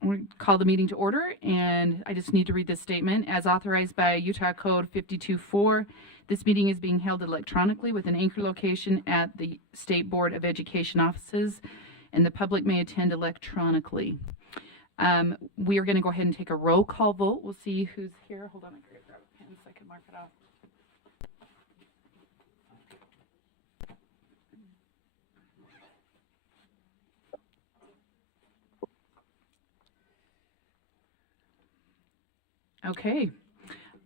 We call the meeting to order, and I just need to read this statement. As authorized by Utah Code 52.4, this meeting is being held electronically with an anchor location at the State Board of Education offices, and the public may attend electronically. We are going to go ahead and take a roll call vote. We'll see who's here. Hold on, I'm going to grab a pen so I can mark it off. Okay.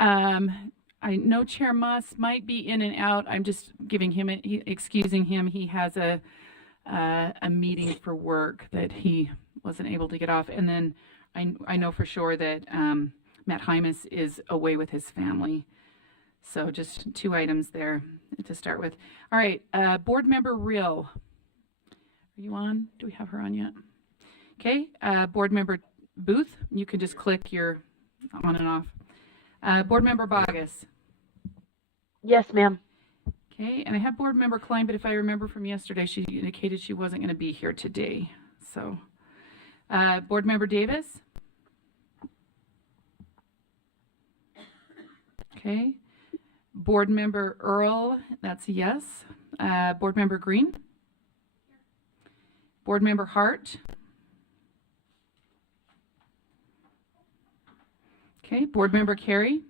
I know Chair Moss might be in and out. I'm just giving him, excusing him. He has a meeting for work that he wasn't able to get off. And then I know for sure that Matt Hymas is away with his family. So just 2 items there to start with. All right, Board Member Rill. Are you on? Do we have her on yet? Okay, Board Member Booth, you can just click your on and off. Board Member Bogus. Yes, ma'am. Okay, and I have Board Member Klein, but if I remember from yesterday, she indicated she wasn't going to be here today. So, Board Member Davis. Okay. Board Member Earl, that's a yes. Board Member Green. Board Member Hart. Okay, Board Member Carey.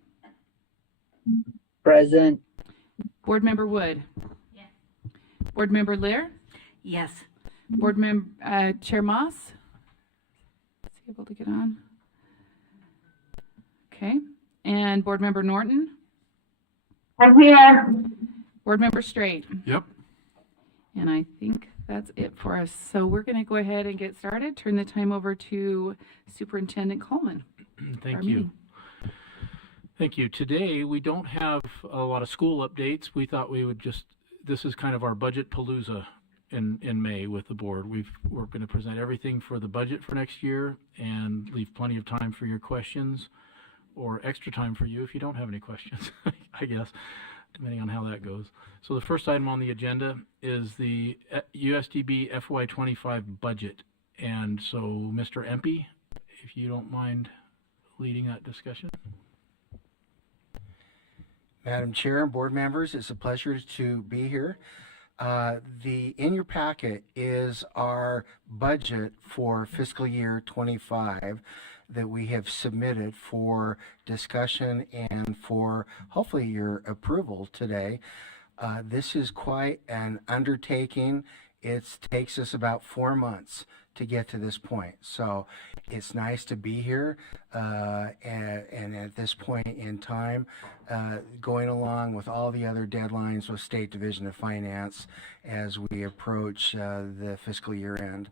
Present. Board Member Wood. Yes. Board Member Lear. Yes. Board Member Chair Moss. Is he able to get on? Okay, and Board Member Norton. I'm here. Board Member Straight. Yep. And I think that's it for us. So we're going to go ahead and get started. Turn the time over to Superintendent Coleman. Thank you. Thank you. Today we don't have a lot of school updates. We thought we would just, this is kind of our budget palooza in May with the board. We're going to present everything for the budget for next year and leave plenty of time for your questions, or extra time for you if you don't have any questions, I guess, depending on how that goes. So the first item on the agenda is the USDB FY25 budget. And so Mr. Empey, if you don't mind leading that discussion. Madam Chair and board members, it's a pleasure to be here. In your packet is our budget for fiscal year 25 that we have submitted for discussion and for hopefully your approval today. This is quite an undertaking. It takes us about 4 months to get to this point. So it's nice to be here and at this point in time, going along with all the other deadlines with State Division of Finance as we approach the fiscal year end.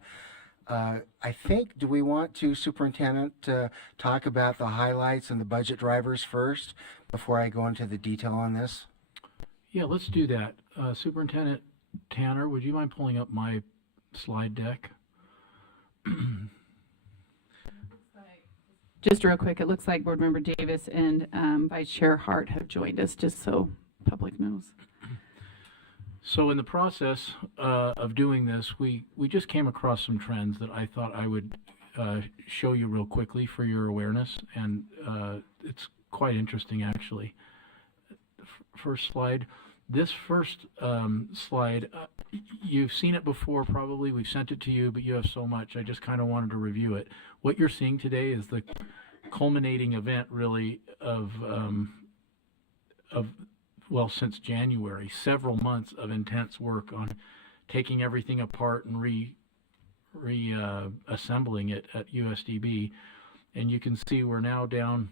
I think, do we want to, Superintendent, talk about the highlights and the budget drivers first before I go into the detail on this? Yeah, let's do that. Superintendent Tanner, would you mind pulling up my slide deck? Just real quick, it looks like Board Member Davis and Vice Chair Hart have joined us, just so public knows. So in the process of doing this, we just came across some trends that I thought I would show you real quickly for your awareness, and it's quite interesting actually. First slide. This first slide, you've seen it before probably, we've sent it to you, but you have so much, I just kind of wanted to review it. What you're seeing today is the culminating event really of well, since January, several months of intense work on taking everything apart and reassembling it at USDB. And you can see we're now down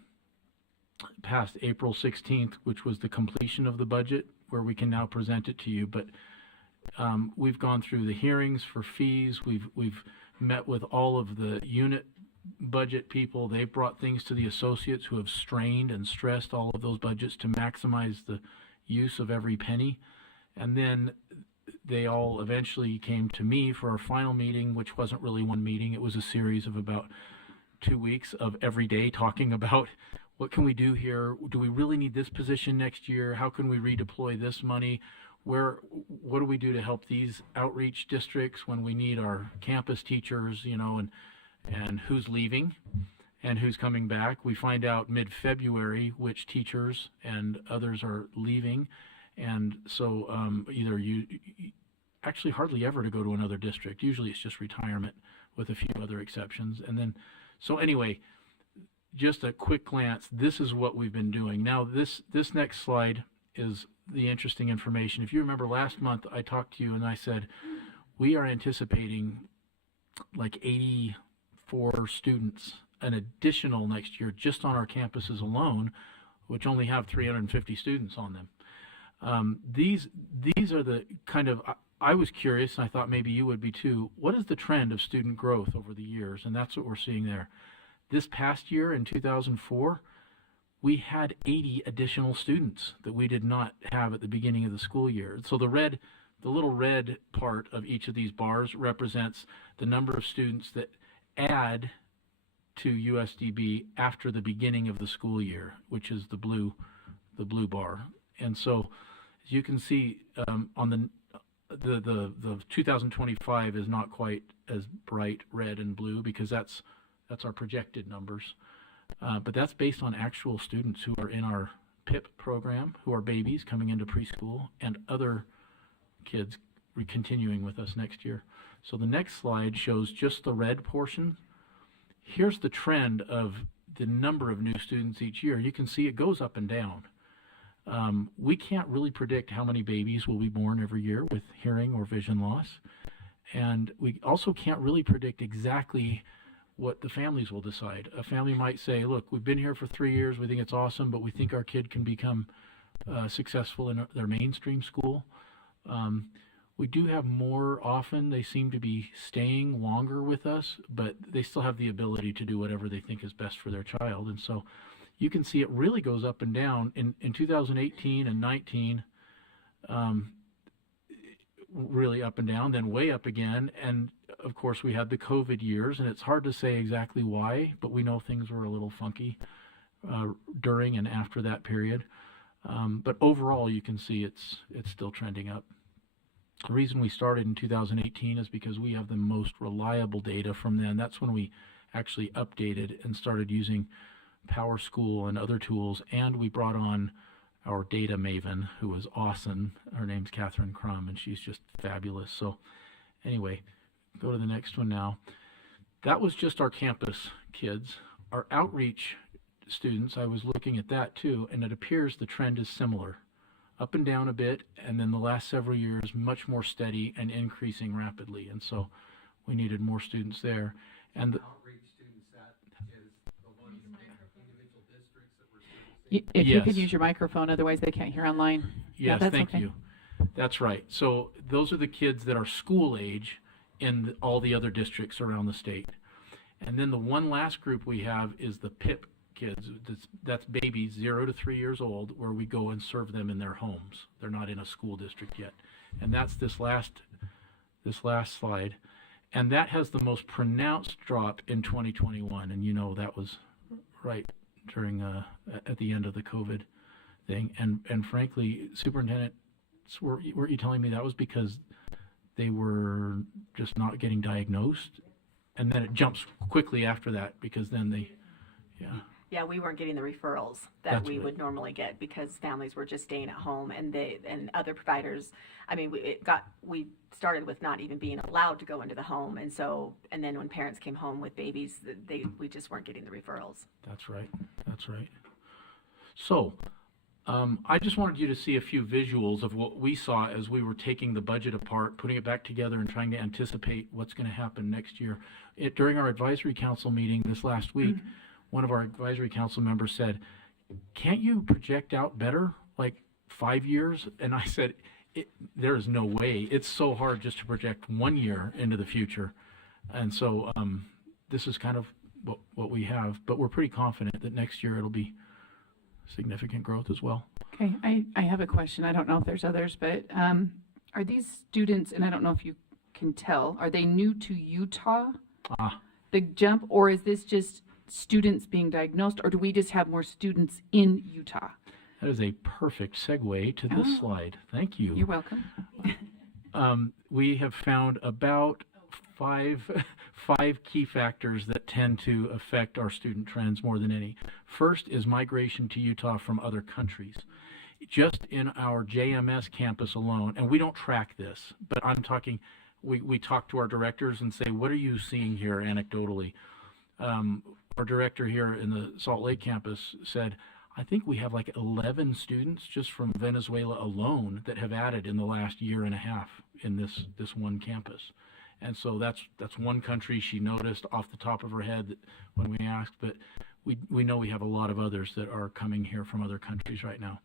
past April 16th, which was the completion of the budget, where we can now present it to you. But we've gone through the hearings for fees. We've met with all of the unit budget people. They've brought things to the associates who have strained and stressed all of those budgets to maximize the use of every penny. And then they all eventually came to me for our final meeting, which wasn't really one meeting. It was a series of about 2 weeks of every day talking about what can we do here? Do we really need this position next year? How can we redeploy this money? what do we do to help these outreach districts when we need our campus teachers, you know, and who's leaving and who's coming back. We find out mid-February which teachers and others are leaving. And so either you actually hardly ever to go to another district. Usually it's just retirement with a few other exceptions. And then, so anyway, just a quick glance, this is what we've been doing. Now this next slide is the interesting information. If you remember last month, I talked to you and I said, we are anticipating like 84 students, an additional next year just on our campuses alone, which only have 350 students on them. These are the kind of, I was curious, and I thought maybe you would be too, what is the trend of student growth over the years? And that's what we're seeing there. This past year in 2004, we had 80 additional students that we did not have at the beginning of the school year. So the little red part of each of these bars represents the number of students that add to USDB after the beginning of the school year, which is the blue bar. And so, as you can see, on the 2025 is not quite as bright red and blue because that's our projected numbers. But that's based on actual students who are in our PIP program, who are babies coming into preschool, and other kids continuing with us next year. So the next slide shows just the red portion. Here's the trend of the number of new students each year. You can see it goes up and down. We can't really predict how many babies will be born every year with hearing or vision loss. And we also can't really predict exactly what the families will decide. A family might say, look, we've been here for 3 years, we think it's awesome, but we think our kid can become successful in their mainstream school. We do have more often, they seem to be staying longer with us, but they still have the ability to do whatever they think is best for their child. And so you can see it really goes up and down. In 2018 and 19, really up and down, then way up again. And of course we had the COVID years, and it's hard to say exactly why, but we know things were a little funky during and after that period. But overall, you can see it's still trending up. The reason we started in 2018 is because we have the most reliable data from then. That's when we actually updated and started using PowerSchool and other tools, and we brought on our data maven, who was awesome. Her name's Catherine Crum, and she's just fabulous. So anyway, go to the next one now. That was just our campus kids. Our outreach students, I was looking at that too, and it appears the trend is similar. Up and down a bit, and then the last several years much more steady and increasing rapidly. And so we needed more students there. And the Outreach students, that is the ones in individual districts that we're servicing. If you could Yes. use your microphone, otherwise they can't hear online. Yeah, Yes, that's thank okay. you. That's right. So those are the kids that are school age in all the other districts around the state. And then the one last group we have is the PIP kids. That's babies 0 to 3 years old, where we go and serve them in their homes. They're not in a school district yet. And that's this last slide. And that has the most pronounced drop in 2021. And you know that was right during at the end of the COVID thing. And frankly, Superintendent, weren't you telling me that was because they were just not getting diagnosed? And then it jumps quickly after that because then they, yeah. Yeah, we weren't getting the referrals that That's we right. would normally get because families were just staying at home, and other providers. I mean, we started with not even being allowed to go into the home, and then when parents came home with babies, we just weren't getting the referrals. That's right. That's right. So, I just wanted you to see a few visuals of what we saw as we were taking the budget apart, putting it back together, and trying to anticipate what's going to happen next year. During our advisory council meeting this last week, one of our advisory council members said, "Can't you project out better, like 5 years?" And I said, there is no way. It's so hard just to project 1 year into the future. And so this is kind of what we have, but we're pretty confident that next year it'll be significant growth as well. Okay, I have a question. I don't know if there's others, but are these students, and I don't know if you can tell, are they new to Utah, the jump, or is this just students being diagnosed, or do we just have more students in Utah? That is a perfect segue to this Oh. slide. Thank you. You're welcome. We have found about five key factors that tend to affect our student trends more than any. First is migration to Utah from other countries. Just in our JMS campus alone, and we don't track this, but I'm talking, we talk to our directors and say, what are you seeing here anecdotally? Our director here in the Salt Lake campus said, I think we have like 11 students just from Venezuela alone that have added in the last year and a half in this one campus. And so that's one country she noticed off the top of her head when we asked, but we know we have a lot of others that are coming here from other countries right now.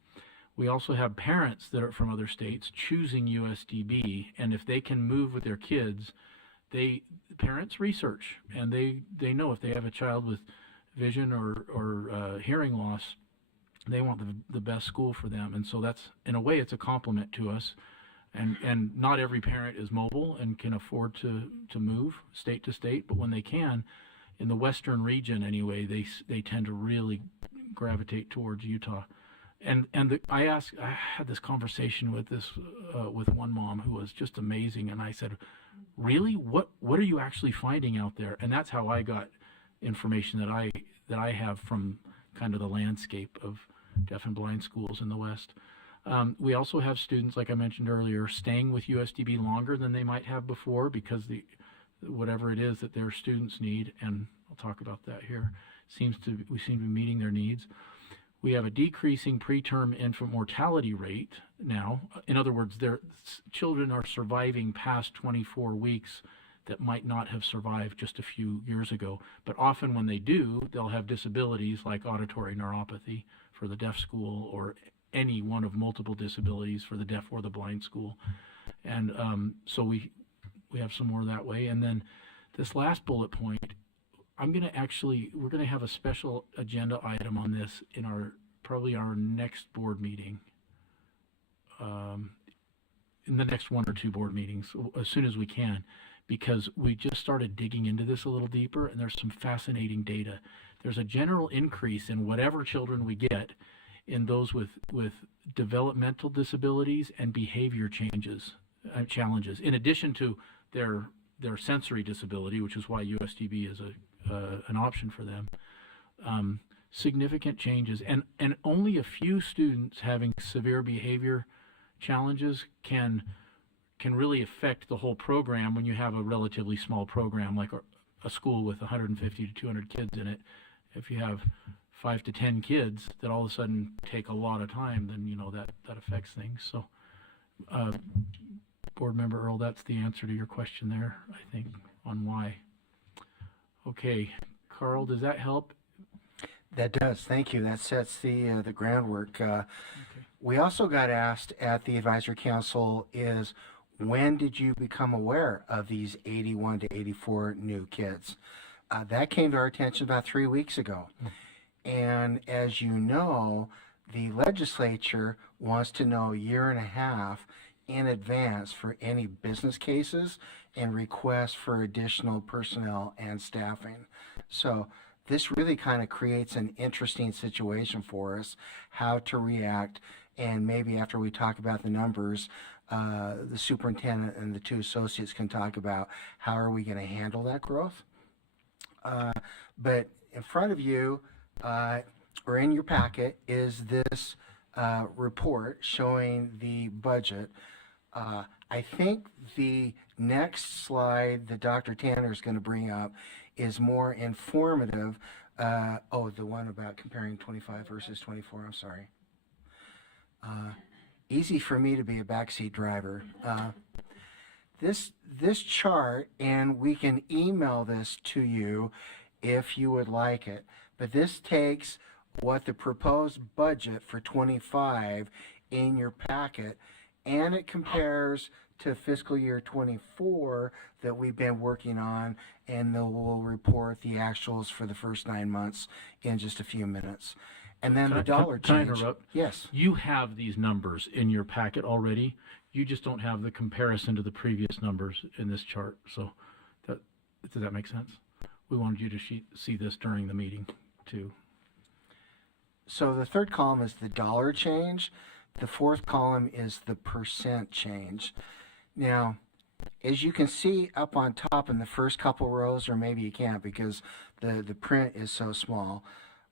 We also have parents that are from other states choosing USDB, and if they can move with their kids, parents research, and they know if they have a child with vision or hearing loss, they want the best school for them. And so that's, in a way, it's a compliment to us. And not every parent is mobile and can afford to move state to state, but when they can, in the western region anyway, they tend to really gravitate towards Utah. And I had this conversation with one mom who was just amazing, and I said, really, what are you actually finding out there? And that's how I got information that I have from kind of the landscape of deaf and blind schools in the West. We also have students, like I mentioned earlier, staying with USDB longer than they might have before because whatever it is that their students need, and I'll talk about that here, we seem to be meeting their needs. We have a decreasing preterm infant mortality rate now. In other words, their children are surviving past 24 weeks that might not have survived just a few years ago. But often when they do, they'll have disabilities like auditory neuropathy for the deaf school, or any one of multiple disabilities for the deaf or the blind school. And so we have some more that way. And then this last bullet point, we're going to have a special agenda item on this in probably our next board meeting, in the next 1 or 2 board meetings, as soon as we can, because we just started digging into this a little deeper, and there's some fascinating data. There's a general increase in whatever children we get in those with developmental disabilities and behavior challenges, in addition to their sensory disability, which is why USDB is an option for them. Significant changes, and only a few students having severe behavior challenges can really affect the whole program when you have a relatively small program like a school with 150 to 200 kids in it. If you have 5 to 10 kids that all of a sudden take a lot of time, then that affects things. So Board Member Earl, that's the answer to your question there, I think, on why. Okay, Carl, does that help? That does. Thank you. That sets the groundwork. We also got asked at the Advisory Council is, when did you become aware of these 81 to 84 new kids? That came to our attention about 3 weeks ago. And as you know, the legislature wants to know a year and a half in advance for any business cases and requests for additional personnel and staffing. So this really kind of creates an interesting situation for us, how to react. And maybe after we talk about the numbers, the superintendent and the 2 associates can talk about how are we going to handle that growth. But in front of you, or in your packet, is this report showing the budget. I think the next slide that Dr. Tanner is going to bring up is more informative. The one about comparing 25 versus 24, I'm sorry. Easy for me to be a backseat driver. This chart, and we can email this to you if you would like it, but this takes what the proposed budget for 25 in your packet, and it compares to fiscal year 24 that we've been working on, and then we'll report the actuals for the first 9 months in just a few minutes. And then the dollar change. Can I interrupt? Yes. You have these numbers in your packet already. You just don't have the comparison to the previous numbers in this chart. So does that make sense? We wanted you to see this during the meeting too. So the third column is the dollar change. The fourth column is the percent change. Now, as you can see up on top in the first couple rows, or maybe you can't because the print is so small,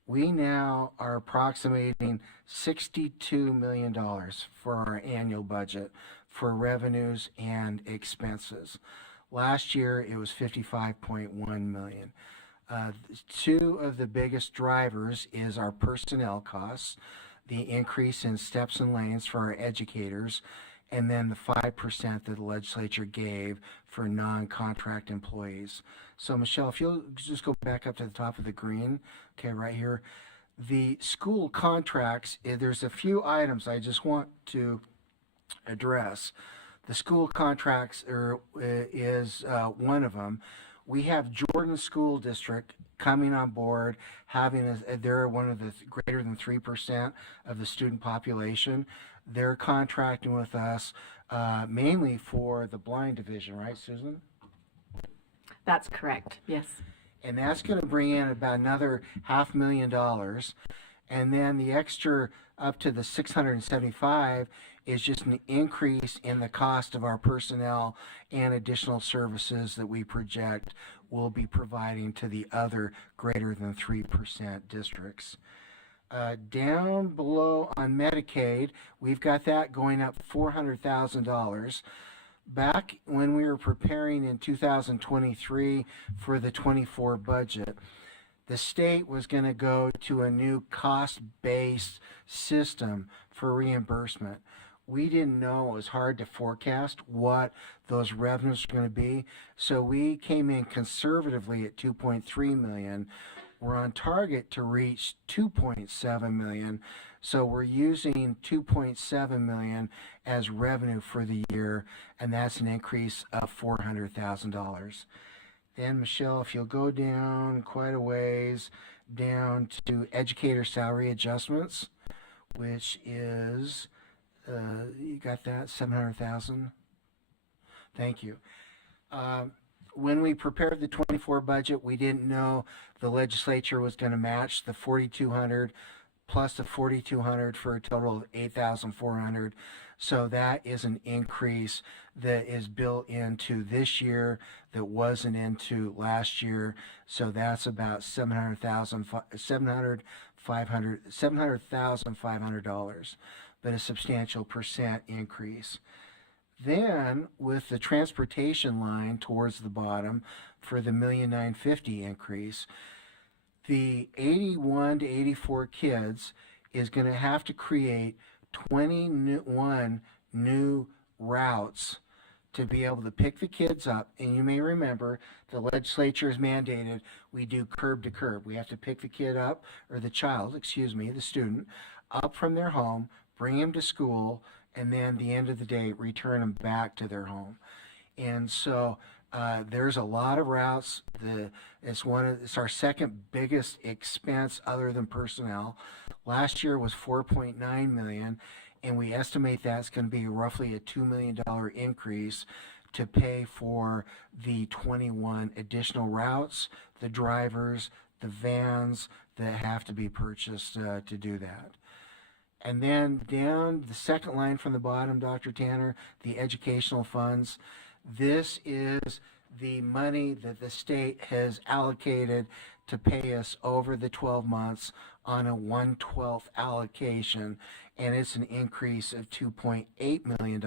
we now are approximating $62 million for our annual budget for revenues and expenses. Last year, it was $55.1 million. Two of the biggest drivers is our personnel costs, the increase in steps and lanes for our educators, and then the 5% that the legislature gave for non-contract employees. So Michelle, if you'll just go back up to the top of the green, okay, right here. The school contracts, there's a few items I just want to address. The school contracts is one of them. We have Jordan School District coming on board, they're one of the greater than 3% of the student population. They're contracting with us mainly for the blind division, right, Susan? That's correct, yes. And that's going to bring in about another $500,000. And then the extra up to the 675 is just an increase in the cost of our personnel and additional services that we project will be providing to the other greater than 3% districts. Down below on Medicaid, we've got that going up $400,000. Back when we were preparing in 2023 for the 24 budget, the state was going to go to a new cost-based system for reimbursement. We didn't know, it was hard to forecast what those revenues were going to be, so we came in conservatively at 2.3 million. We're on target to reach 2.7 million, so we're using 2.7 million as revenue for the year, and that's an increase of $400,000. Then Michelle, if you'll go down quite a ways, down to educator salary adjustments, which is, you got that, 700,000? Thank you. When we prepared the 24 budget, we didn't know the legislature was going to match the 4,200 plus the 4,200 for a total of 8,400. So that is an increase that is built into this year that wasn't into last year. So that's about $700,500, but a substantial percent increase. Then with the transportation line towards the bottom for the $1,950,000 increase, the 81 to 84 kids is going to have to create 21 new routes to be able to pick the kids up. And you may remember the legislature has mandated we do curb to curb. We have to pick the kid up, or the child, excuse me, the student, up from their home, bring him to school, and then at the end of the day, return them back to their home. And so there's a lot of routes. It's our second biggest expense other than personnel. Last year was 4.9 million, and we estimate that's going to be roughly a $2 million increase to pay for the 21 additional routes, the drivers, the vans that have to be purchased to do that. And then down the second line from the bottom, Dr. Tanner, the educational funds. This is the money that the state has allocated to pay us over the 12 months on a 1/12 allocation, and it's an increase of $2.8 million,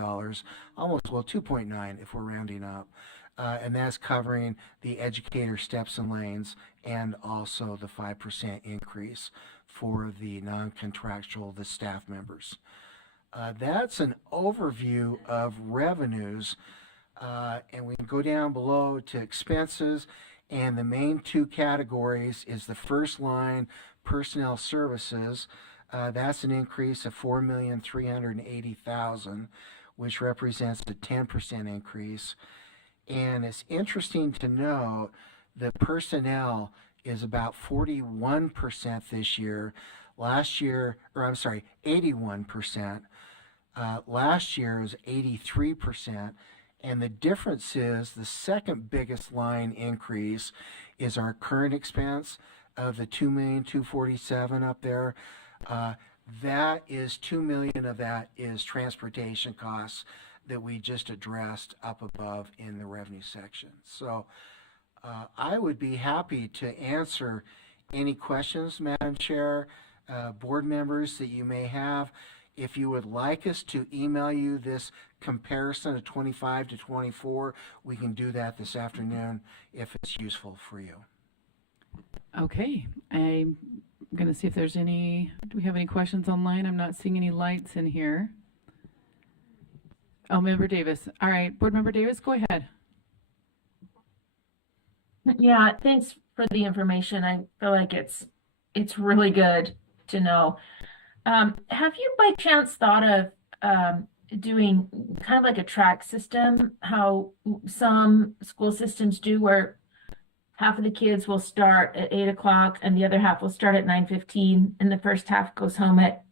almost, well, 2.9 if we're rounding up. And that's covering the educator steps and lanes and also the 5% increase for the non-contractual, the staff members. That's an overview of revenues, and we can go down below to expenses, and the main two categories is the first line, personnel services. That's an increase of $4,380,000, which represents a 10% increase. And it's interesting to note that personnel is about 41% this year. Last year, 81%. Last year was 83%. And the difference is the second biggest line increase is our current expense of the $2,247,000 up there. That is 2 million of that is transportation costs that we just addressed up above in the revenue section. So I would be happy to answer any questions, Madam Chair, board members that you may have. If you would like us to email you this comparison of 25 to 24, we can do that this afternoon if it's useful for you. Okay, I'm going to see if there's any, do we have any questions online? I'm not seeing any lights in here. Oh, Member Davis. All right, Board Member Davis, go ahead. Yeah, thanks for the information. I feel like it's really good to know. Have you by chance thought of doing kind of like a track system, how some school systems do, where half of the kids will start at 8 o'clock and the other half will start at 9:15, and the first half goes home at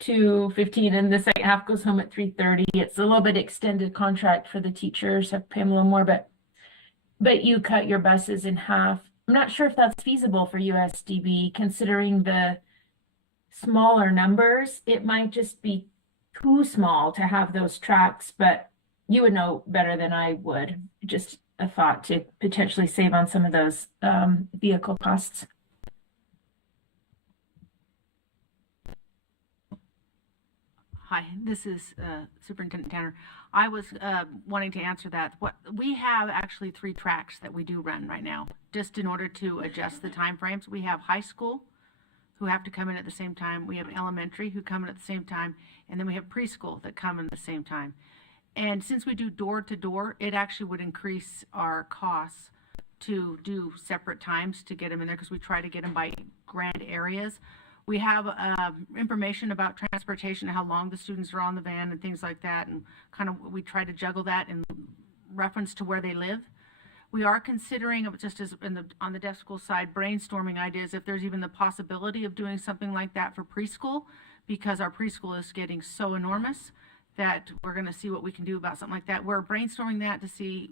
2:15 and the second half goes home at 3:30. It's a little bit extended contract for the teachers, have to pay them a little more, but you cut your buses in half. I'm not sure if that's feasible for USDB, considering the smaller numbers. It might just be too small to have those tracks, but you would know better than I would. Just a thought to potentially save on some of those vehicle costs. Hi, this is Superintendent Tanner. I was wanting to answer that. What we have actually 3 tracks that we do run right now, just in order to adjust the time frames. We have high school, who have to come in at the same time. We have elementary, who come in at the same time, and then we have preschool that come in at the same time. And since we do door to door, it actually would increase our costs to do separate times to get them in there, because we try to get them by grand areas. We have information about transportation, how long the students are on the van and things like that, and kind of we try to juggle that in reference to where they live. We are considering, just as on the deaf school side, brainstorming ideas if there's even the possibility of doing something like that for preschool, because our preschool is getting so enormous that we're going to see what we can do about something like that. We're brainstorming that to see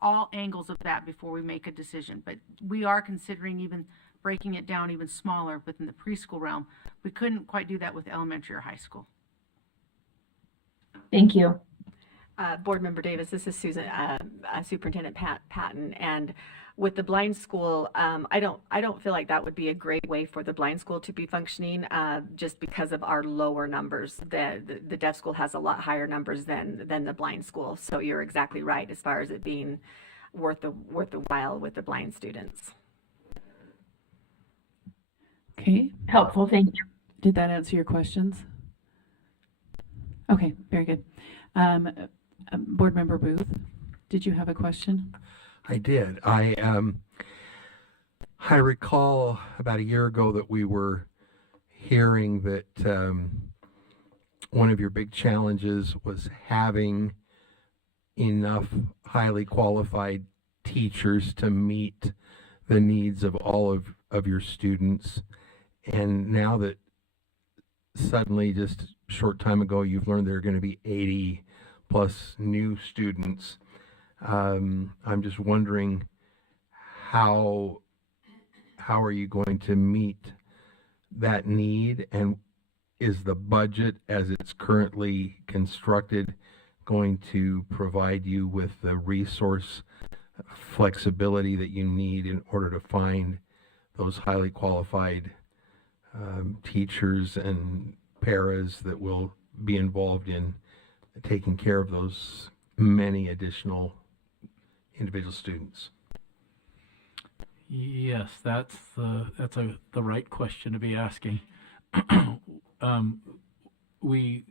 all angles of that before we make a decision. But we are considering even breaking it down even smaller within the preschool realm. We couldn't quite do that with elementary or high school. Thank you. Board Member Davis, this is Susan, Superintendent Patton, and with the blind school, I don't feel like that would be a great way for the blind school to be functioning, just because of our lower numbers. The deaf school has a lot higher numbers than the blind school, so you're exactly right as far as it being worth the while with the blind students. Okay, Helpful, thank you. did that answer your questions? Okay, very good. Board Member Booth, did you have a question? I did. I recall about a year ago that we were hearing that one of your big challenges was having enough highly qualified teachers to meet the needs of all of your students. And now that suddenly, just a short time ago, you've learned there are going to be 80 plus new students, I'm just wondering how are you going to meet that need, and is the budget as it's currently constructed going to provide you with the resource flexibility that you need in order to find those highly qualified teachers and paras that will be involved in taking care of those many additional individual students? Yes, that's the right question to be asking. We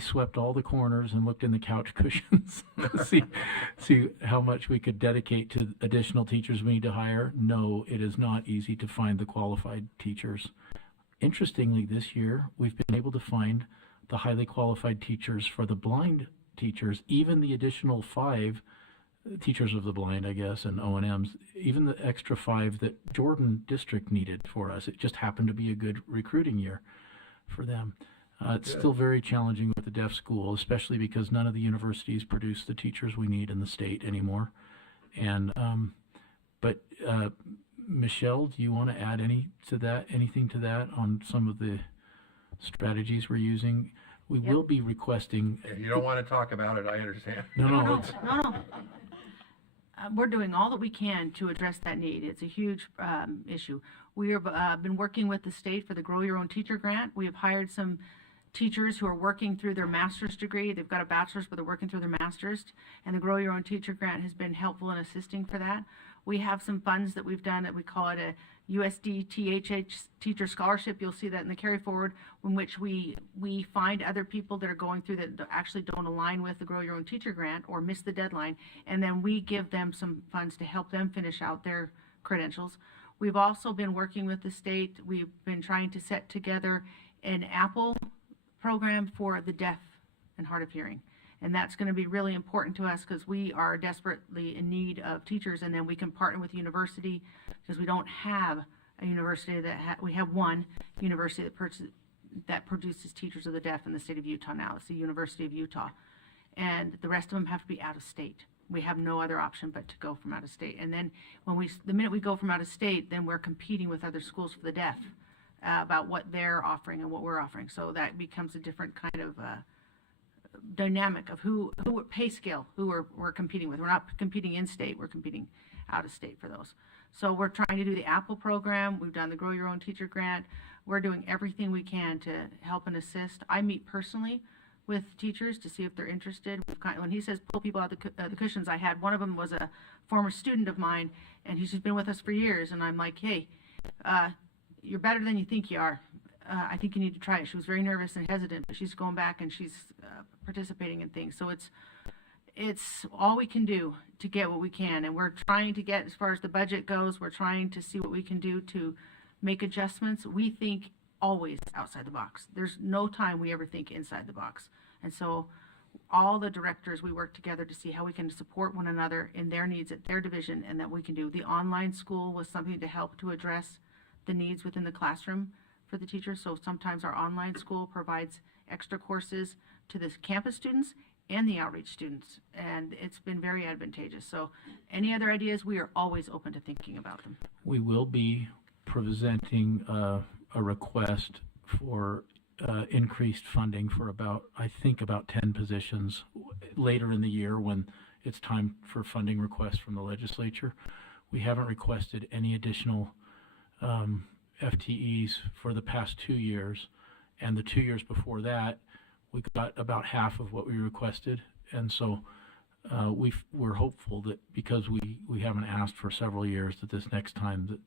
swept all the corners and looked in the couch cushions to see how much we could dedicate to additional teachers we need to hire. No, it is not easy to find the qualified teachers. Interestingly, this year we've been able to find the highly qualified teachers for the blind teachers, even the additional 5 teachers of the blind, I guess, and O&Ms, even the extra 5 that Jordan District needed for us. It just happened to be a good recruiting year for them. It's still very challenging with the deaf school, especially because none of the universities produce the teachers we need in the state anymore. And but Michelle, do you want to add anything to that on some of the strategies we're using? We will be requesting. If you don't want to talk about it, I understand. No, it's, No. We're doing all that we can to address that need. It's a huge issue. We have been working with the state for the Grow Your Own Teacher grant. We have hired some teachers who are working through their master's degree. They've got a bachelor's, but they're working through their master's. And the Grow Your Own Teacher grant has been helpful in assisting for that. We have some funds that we've done that we call it a USDTHH teacher scholarship. You'll see that in the carry forward, in which we find other people that are going through that actually don't align with the Grow Your Own Teacher grant or miss the deadline, and then we give them some funds to help them finish out their credentials. We've also been working with the state. We've been trying to set together an Apple program for the deaf and hard of hearing. And that's going to be really important to us because we are desperately in need of teachers, and then we can partner with the university because we don't have a university that we have one university that produces teachers of the deaf in the state of Utah now. It's the University of Utah, and the rest of them have to be out of state. We have no other option but to go from out of state. And then the minute we go from out of state, then we're competing with other schools for the deaf about what they're offering and what we're offering. So that becomes a different kind of dynamic of who pay scale, who we're competing with. We're not competing in state, we're competing out of state for those. So we're trying to do the Apple program. We've done the Grow Your Own Teacher grant. We're doing everything we can to help and assist. I meet personally with teachers to see if they're interested. When he says pull people out the cushions, I had one of them was a former student of mine, and he's just been with us for years, and I'm like, hey, you're better than you think you are. I think you need to try it. She was very nervous and hesitant, but she's going back and she's participating in things. So it's all we can do to get what we can, and we're trying to get, as far as the budget goes, we're trying to see what we can do to make adjustments. We think always outside the box. There's no time we ever think inside the box. And so all the directors, we work together to see how we can support one another in their needs at their division, and that we can do. The online school was something to help to address the needs within the classroom for the teachers. So sometimes our online school provides extra courses to the campus students and the outreach students, and it's been very advantageous. So any other ideas, we are always open to thinking about them. we will be presenting a request for increased funding for I think about 10 positions later in the year when it's time for funding requests from the legislature. We haven't requested any additional FTEs for the past 2 years, and the 2 years before that, we got about half of what we requested. And so we're hopeful that because we haven't asked for several years, that this next time that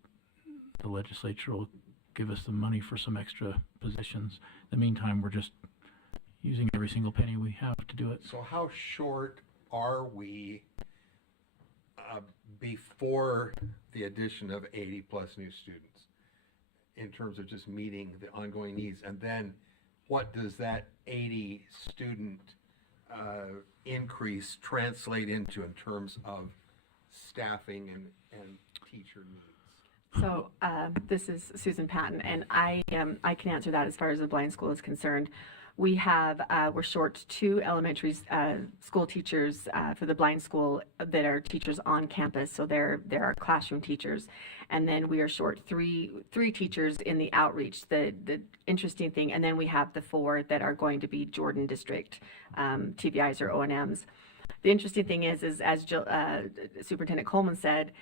the legislature will give us the money for some extra positions. In the meantime, we're just using every single penny we have to do it. So how short are we before the addition of 80 plus new students in terms of just meeting the ongoing needs? And then what does that 80 student increase translate into in terms of staffing and teacher needs? So this is Susan Patton, and I can answer that as far as the blind school is concerned. We have we're short 2 elementary school teachers for the blind school that are teachers on campus, so they're our classroom teachers, and then we are short three teachers in the outreach. The interesting thing, and then we have the 4 that are going to be Jordan District TVIs or O&Ms. The interesting thing is as Superintendent Coleman said,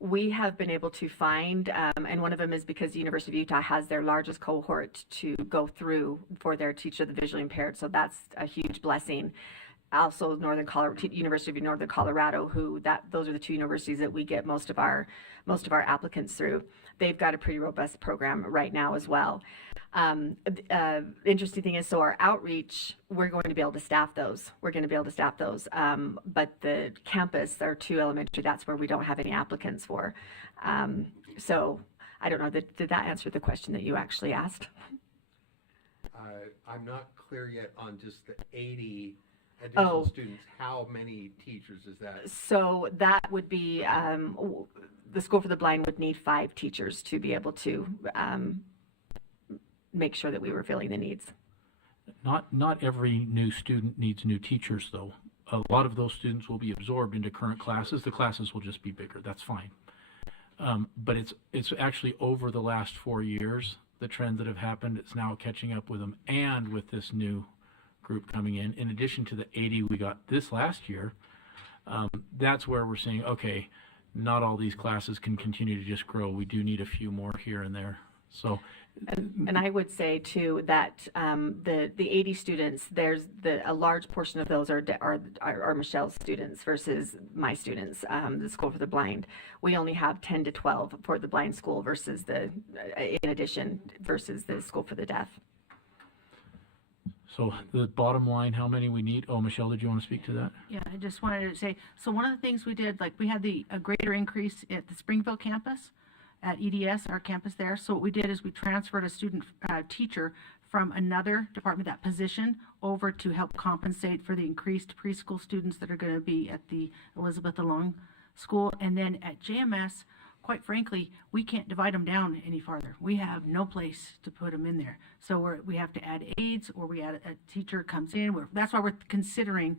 we have been able to find, and one of them is because the University of Utah has their largest cohort to go through for their teacher of the visually impaired, so that's a huge blessing. Also, University of Northern Colorado, those are the 2 universities that we get most of our applicants through. They've got a pretty robust program right now as well. The interesting thing is, so our outreach, we're going to be able to staff those. But the campus, our 2 elementary, that's where we don't have any applicants for. So I don't know, did that answer the question that you actually asked? I'm not clear yet on just the 80 additional students. How many teachers is that? So that would be, the School for the Blind would need 5 teachers to be able to make sure that we were filling the needs. Not every new student needs new teachers, though. A lot of those students will be absorbed into current classes. The classes will just be bigger. That's fine. But it's actually over the last 4 years, the trends that have happened, it's now catching up with them, and with this new group coming in addition to the 80 we got this last year, that's where we're saying, okay, not all these classes can continue to just grow. We do need a few more here and there. So, and I would say too that the 80 students, there's a large portion of those are Michelle's students versus my students, the School for the Blind. We only have 10 to 12 for the blind school versus in addition versus the School for the Deaf. so the bottom line, how many we need? Oh, Michelle, did you want to speak to that? Yeah, I just wanted to say, so one of the things we did, like we had a greater increase at the Springville campus, at EDS, our campus there. So what we did is we transferred a student teacher from another department, that position, over to help compensate for the increased preschool students that are going to be at the Elizabeth Along School. And then at JMS, quite frankly, we can't divide them down any farther. We have no place to put them in there. So we have to add aides, or we add a teacher comes in. That's why we're considering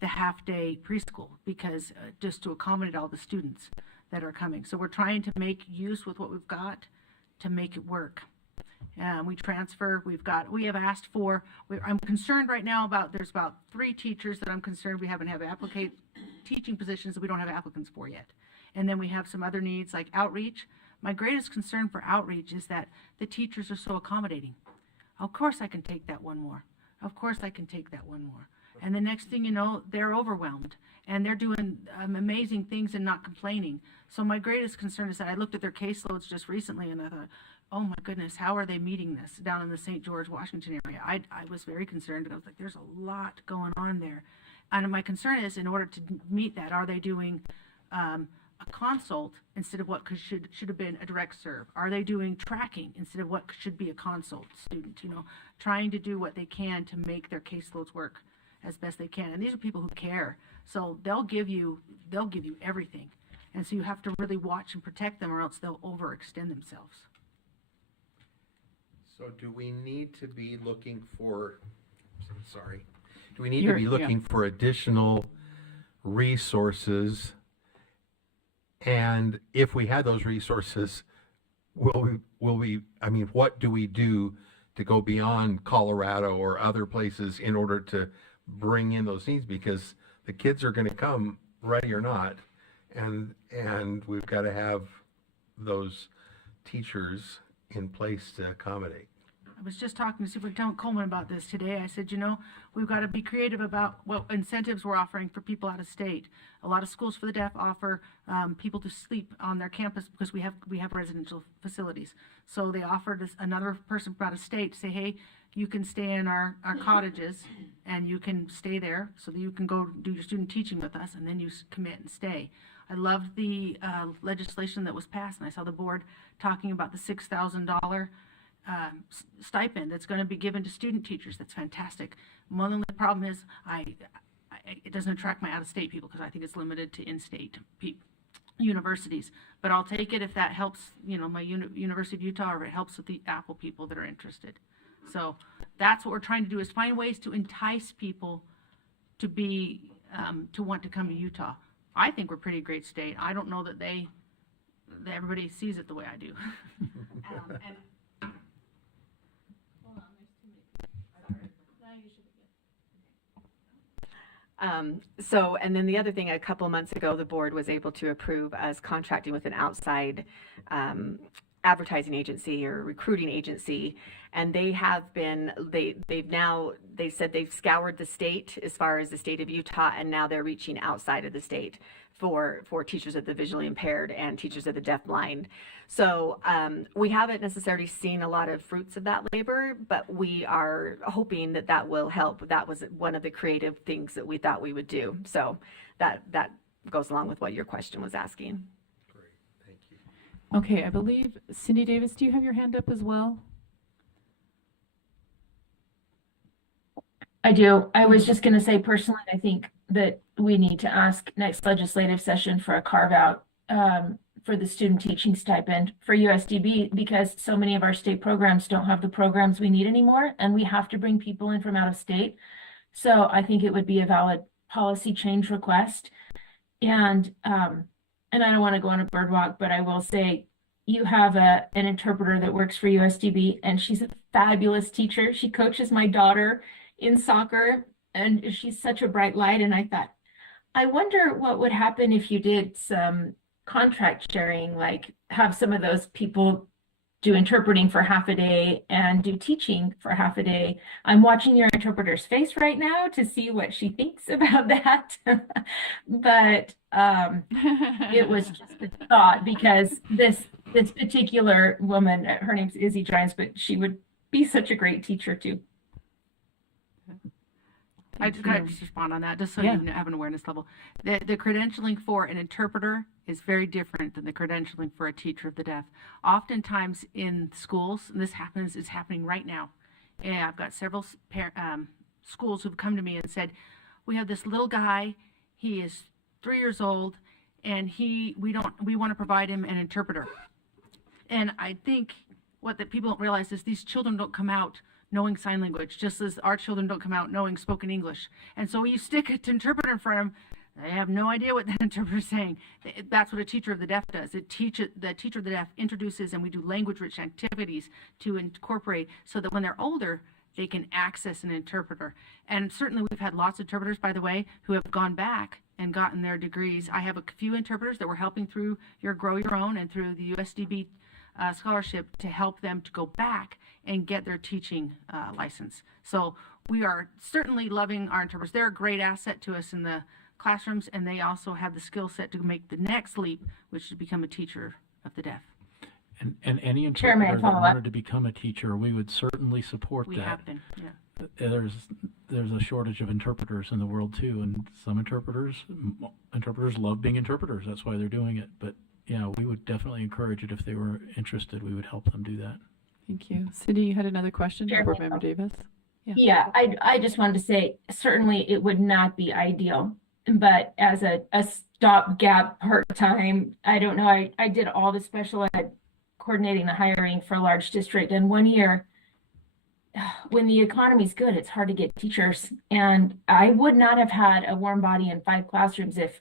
the half-day preschool, because just to accommodate all the students that are coming. So we're trying to make use with what we've got to make it work. We transfer, we have asked for, I'm concerned right now there's about 3 teachers that I'm concerned we haven't have teaching positions that we don't have applicants for yet. And then we have some other needs like outreach. My greatest concern for outreach is that the teachers are so accommodating. Of course I can take that one more. Of course I can take that one more. And the next thing you know, they're overwhelmed and they're doing amazing things and not complaining. So my greatest concern is that I looked at their caseloads just recently and I thought, oh my goodness, how are they meeting this down in the St. George, Washington area? I was very concerned, but I was like, there's a lot going on there. And my concern is, in order to meet that, are they doing a consult instead of what should have been a direct serve? Are they doing tracking instead of what should be a consult student? Trying to do what they can to make their caseloads work as best they can. And these are people who care, so they'll give you everything. And so you have to really watch and protect them, or else they'll overextend themselves. So do we need to be looking for, do we need to be looking for additional resources? And if we had those resources, what do we do to go beyond Colorado or other places in order to bring in those needs? Because the kids are going to come, ready or not, and we've got to have those teachers in place to accommodate. I was just talking to Superintendent Coleman about this today. I said, we've got to be creative about what incentives we're offering for people out of state. A lot of schools for the deaf offer people to sleep on their campus because we have residential facilities. So they offered us another person from out of state to say, hey, you can stay in our cottages and you can stay there so that you can go do your student teaching with us, and then you commit and stay. I loved the legislation that was passed, and I saw the board talking about the $6,000 stipend that's going to be given to student teachers. That's fantastic. One of the problem is it doesn't attract my out-of-state people because I think it's limited to in-state universities. But I'll take it if that helps, my University of Utah, or if it helps with the Apple people that are interested. So that's what we're trying to do, is find ways to entice people to be to want to come to Utah. I think we're a pretty great state. I don't know that everybody sees it the way I do. And then the other thing, a couple months ago, the board was able to approve us contracting with an outside advertising agency or recruiting agency, and they said they've scoured the state as far as the state of Utah, and now they're reaching outside of the state for teachers of the visually impaired and teachers of the deafblind. So we haven't necessarily seen a lot of fruits of that labor, but we are hoping that will help. That was one of the creative things that we thought we would do. So that goes along with what your question was asking. Great, thank you. Okay, I believe, Cindy Davis, do you have your hand up as well? I do. I was just going to say, personally, I think that we need to ask next legislative session for a carve out for the student teaching stipend for USDB, because so many of our state programs don't have the programs we need anymore, and we have to bring people in from out of state. So I think it would be a valid policy change request. And and I don't want to go on a bird walk, but I will say you have an interpreter that works for USDB, and she's a fabulous teacher. She coaches my daughter in soccer, and she's such a bright light. And I thought, I wonder what would happen if you did some contract sharing, like have some of those people do interpreting for half a day and do teaching for half a day. I'm watching your interpreter's face right now to see what she thinks about that. But it was just a thought, because this particular woman, her name's Izzy Giants, but she would be such a great teacher too. I just gotta just respond on that, just so you have an awareness level. The credentialing for an interpreter is very different than the credentialing for a teacher of the deaf. Oftentimes in schools, and it's happening right now. And I've got several schools who've come to me and said, we have this little guy, he is 3 years old, and we want to provide him an interpreter. And I think what the people don't realize is these children don't come out knowing sign language, just as our children don't come out knowing spoken English. And so when you stick an interpreter in front of them, they have no idea what that interpreter is saying. That's what a teacher of the deaf does. The teacher of the deaf introduces, and we do language-rich activities to incorporate so that when they're older, they can access an interpreter. And certainly we've had lots of interpreters, by the way, who have gone back and gotten their degrees. I have a few interpreters that we're helping through your Grow Your Own and through the USDB scholarship to help them to go back and get their teaching license. So we are certainly loving our interpreters. They're a great asset to us in the classrooms, and they also have the skill set to make the next leap, which is to become a teacher of the deaf. And any interpreter that wanted to become a teacher, we would certainly support that. We have been, yeah. There's a shortage of interpreters in the world too, and some interpreters love being interpreters. That's why they're doing it. But yeah, we would definitely encourage it if they were interested. We would help them do that. Thank you. Cindy, you had another question? Sure. Board Member Davis? Yeah, I just wanted to say, certainly it would not be ideal, but as a stopgap part-time, I don't know, I did all the special ed coordinating the hiring for a large district, and one year, when the economy's good, it's hard to get teachers, and I would not have had a warm body in 5 classrooms if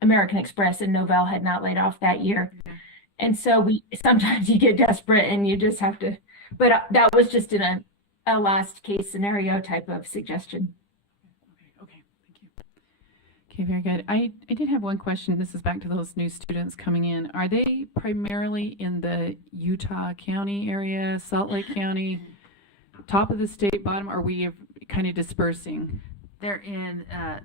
American Express and Novell had not laid off that year. And so sometimes you get desperate and you just have to, but that was just in a last case scenario type of suggestion. Okay, thank you. Okay, very good. I did have one question. This is back to those new students coming in. Are they primarily in the Utah County area, Salt Lake County, top of the state, bottom? Are we kind of dispersing? They're in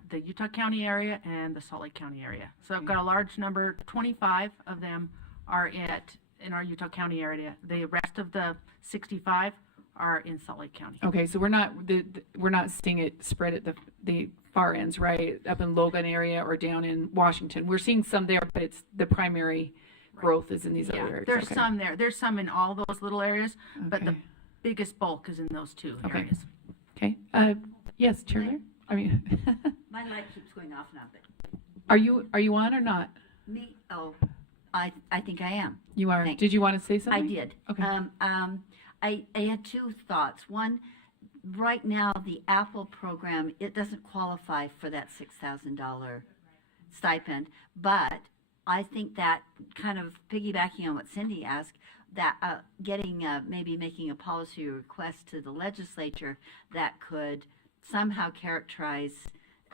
the Utah County area and the Salt Lake County area. So I've got a large number, 25 of them are in our Utah County area. The rest of the 65 are in Salt Lake County. Okay, so we're not seeing it spread at the far ends, right? Up in Logan area or down in Washington. We're seeing some there, but it's the primary growth is in these other areas. There's some there. There's some in all those little areas, but the Okay. biggest bulk is in those 2 areas. Okay. Yes, Chair. I mean, My light keeps going off now, but are you on or not? me, oh, I think I am. You are. Thanks. Did you want to say I something? did. Okay. I had 2 thoughts. One, right now, the Apple program, it doesn't qualify for that $6,000 stipend, but I think that, kind of piggybacking on what Cindy asked, that maybe making a policy request to the legislature that could somehow characterize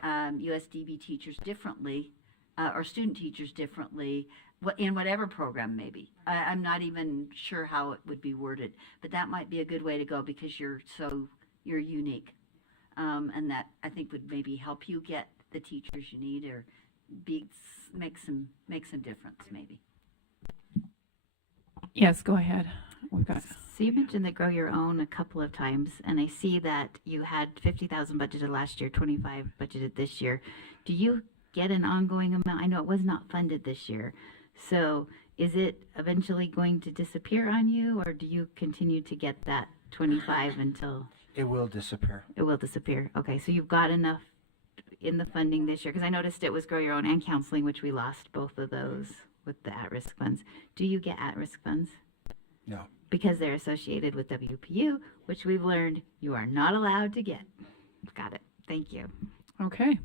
USDB teachers differently, or student teachers differently, in whatever program maybe. I'm not even sure how it would be worded, but that might be a good way to go, because you're unique, and that I think would maybe help you get the teachers you need, or make some difference maybe. Yes, go ahead. We've got. So you mentioned the Grow Your Own a couple of times, and I see that you had 50,000 budgeted last year, 25 budgeted this year. Do you get an ongoing amount? I know it was not funded this year. So is it eventually going to disappear on you, or do you continue to get that 25 until It will disappear. it will disappear? Okay, so you've got enough in the funding this year, because I noticed it was Grow Your Own and counseling, which we lost both of those with the at-risk funds. Do you get at-risk funds? No. Because they're associated with WPU, which we've learned you are not allowed to get. Got it. Thank you. Okay.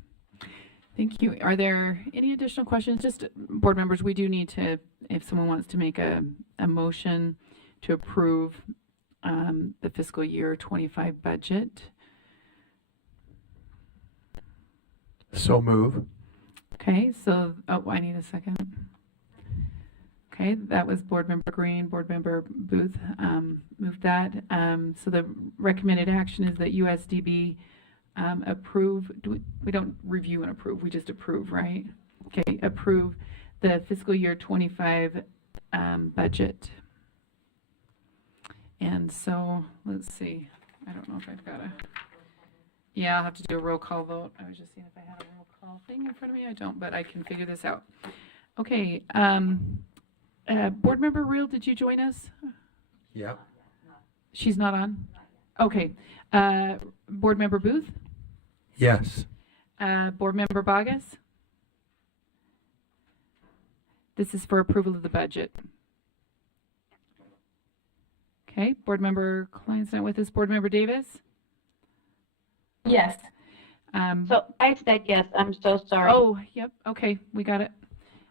Thank you. Are there any additional questions? Just board members, we do need to, if someone wants to make a motion to approve the fiscal year 25 budget. So move. Okay, so, oh, I need a second. Okay, that was Board Member Green, Board Member Booth moved that. So the recommended action is that USDB approve, we don't review and approve, we just approve, right? Okay, approve the fiscal year 25 budget. And so, let's see, I don't know if I've got yeah, I'll have to do a roll call vote. I was just seeing if I had a roll call thing in front of me. I don't, but I can figure this out. Okay, Board Member Reel, did you join us? Yep. She's not on? Okay. Board Member Booth? Yes. Board Member Bogus? This is for approval of the budget. Okay. Board Member Klein's not with us. Board Member Davis? Yes. So I said yes. I'm so sorry. Oh, yep. Okay. We got it.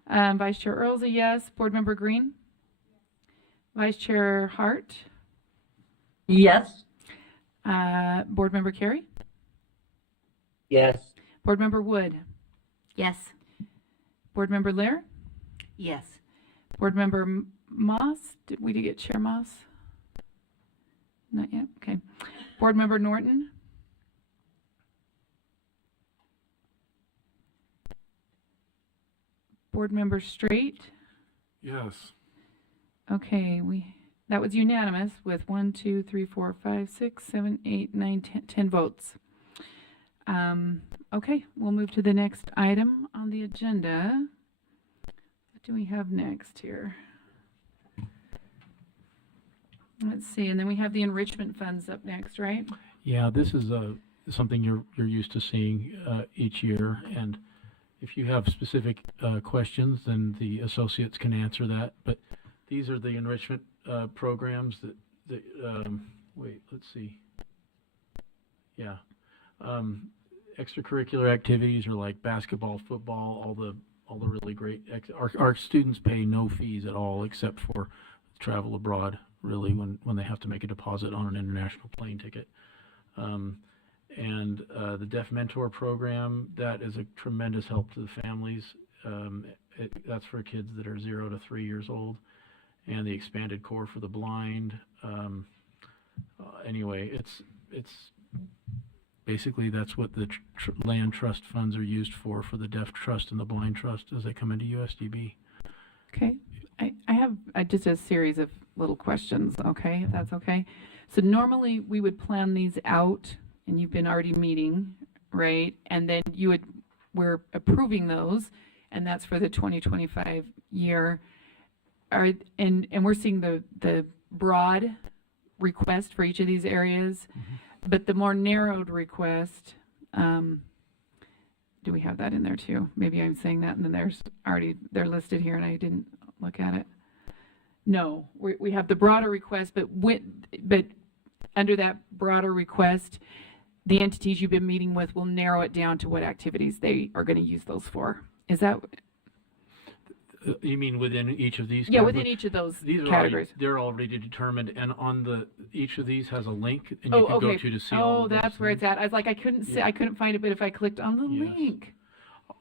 Vice Chair Earl's a yes. Board Member Green? Vice Chair Hart? Yes. Board Member Carey? Yes. Board Member Wood? Yes. Board Member Lair? Yes. Board Member Moss? Did we get Chair Moss? Not yet. Okay. Board Member Norton? Board Member Straight? Yes. Okay, that was unanimous with 1, 2, 3, 4, 5, 6, 7, 8, 9, 10 votes. Okay, we'll move to the next item on the agenda. What do we have next here? Let's see, and then we have the enrichment funds up next, right? Yeah, this is something you're used to seeing each year, and if you have specific questions, then the associates can answer that. But these are the enrichment programs that wait, let's see. Yeah, extracurricular activities are like basketball, football, all the really great. Our students pay no fees at all except for travel abroad. Really, when they have to make a deposit on an international plane ticket. And the Deaf Mentor program, that is a tremendous help to the families. That's for kids that are 0 to 3 years old. And the expanded core for the blind. Anyway, it's basically that's what the land trust funds are used for the deaf trust and the blind trust as they come into USDB. Okay, I have just a series of little questions, okay, if that's okay. So normally we would plan these out, and you've been already meeting, right? And then we're approving those, and that's for the 2025 year. And we're seeing the broad request for each of these areas, but the more narrowed request, do we have that in there too? Maybe I'm saying that, and then they're listed here, and I didn't look at it. No, we have the broader request, but under that broader request, the entities you've been meeting with will narrow it down to what activities they are going to use those for. Is that? You mean within each of these? Yeah, within each of those categories. They're already determined, and on each of these has a link, and you can go to see all of those that's where it's at. I was like, I couldn't see, I couldn't find it, but if I clicked on the link.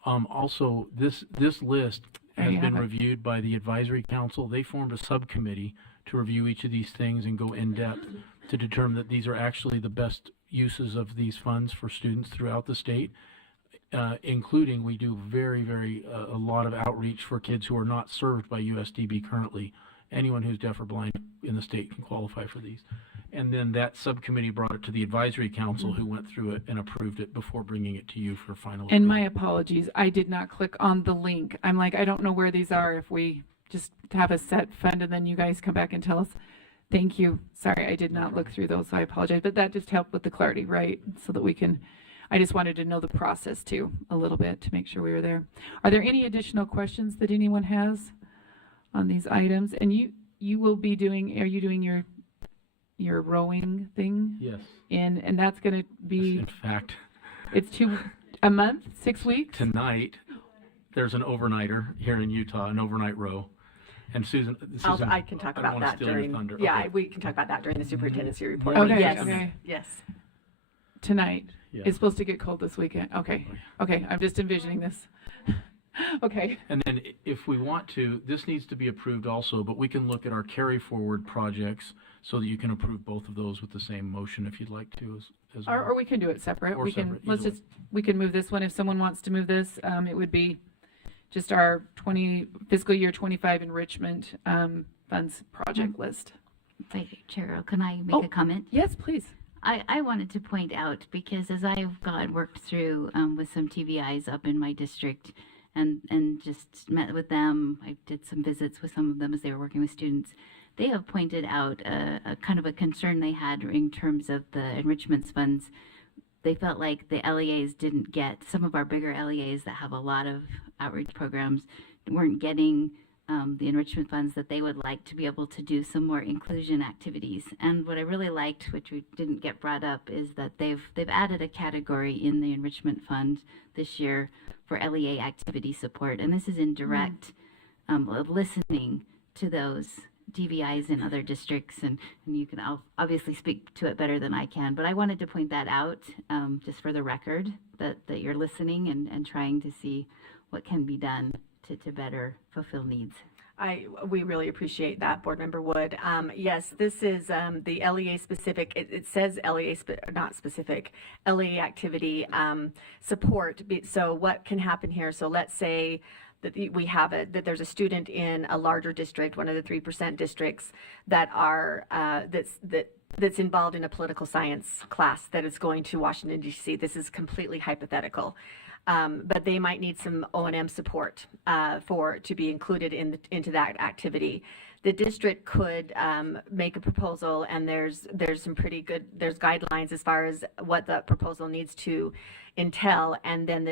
Also, this list has been reviewed by the advisory council. They formed a subcommittee to review each of these things and go in depth to determine that these are actually the best uses of these funds for students throughout the state, including we do a lot of outreach for kids who are not served by USDB currently. Anyone who's deaf or blind in the state can qualify for these. And then that subcommittee brought it to the advisory council who went through it and approved it before bringing it to you for final approval. And my apologies, I did not click on the link. I'm like, I don't know where these are if we just have a set fund and then you guys come back and tell us. Thank you. Sorry, I did not look through those, so I apologize. But that just helped with the clarity, right? So that we can, I just wanted to know the process too, a little bit to make sure we were there. Are there any additional questions that anyone has on these items? And you will be doing, are you doing your rowing thing? Yes. And that's going to be, In fact. it's two, A month, 6 weeks? Tonight, there's an overnighter here in Utah, an overnight row. And Susan, I can talk I don't about wanna that steal your during, thunder. yeah, Okay. we can talk about that during the superintendency report. Okay, Yes, okay. yes. Tonight. Yeah. It's supposed to get cold this weekend. Okay. Okay, I'm just envisioning this. Okay. And then if we want to, this needs to be approved also, but we can look at our carry forward projects so that you can approve both of those with the same motion if you'd like to as well. Or we can do it separate. Or We can, separate, let's either just, we can move this one. If someone wants to move this, it would be just our fiscal year 25 enrichment, funds project list. Vice Chair, can I make Oh. a comment? Yes, please. I wanted to point out, because as I've worked through with some TVIs up in my district and just met with them, I did some visits with some of them as they were working with students. They have pointed out a kind of a concern they had in terms of the enrichments funds. They felt like the LEAs didn't get, some of our bigger LEAs that have a lot of outreach programs weren't getting the enrichment funds that they would like to be able to do some more inclusion activities. And what I really liked, which we didn't get brought up, is that they've added a category in the enrichment fund this year for LEA activity support. And this is in direct listening to those DVIs in other districts, and you can obviously speak to it better than I can, but I wanted to point that out just for the record, that you're listening and trying to see what can be done to better fulfill needs. We really appreciate that, Board Member Wood. Yes, this is the LEA specific, it says LEA, not specific, LEA activity support. So what can happen here? So let's say that we have that there's a student in a larger district, one of the 3% districts, that are that's involved in a political science class that is going to Washington, D.C. This is completely hypothetical. But they might need some O&M support to be included into that activity. The district could make a proposal, and there's some pretty good guidelines as far as what the proposal needs to entail, and then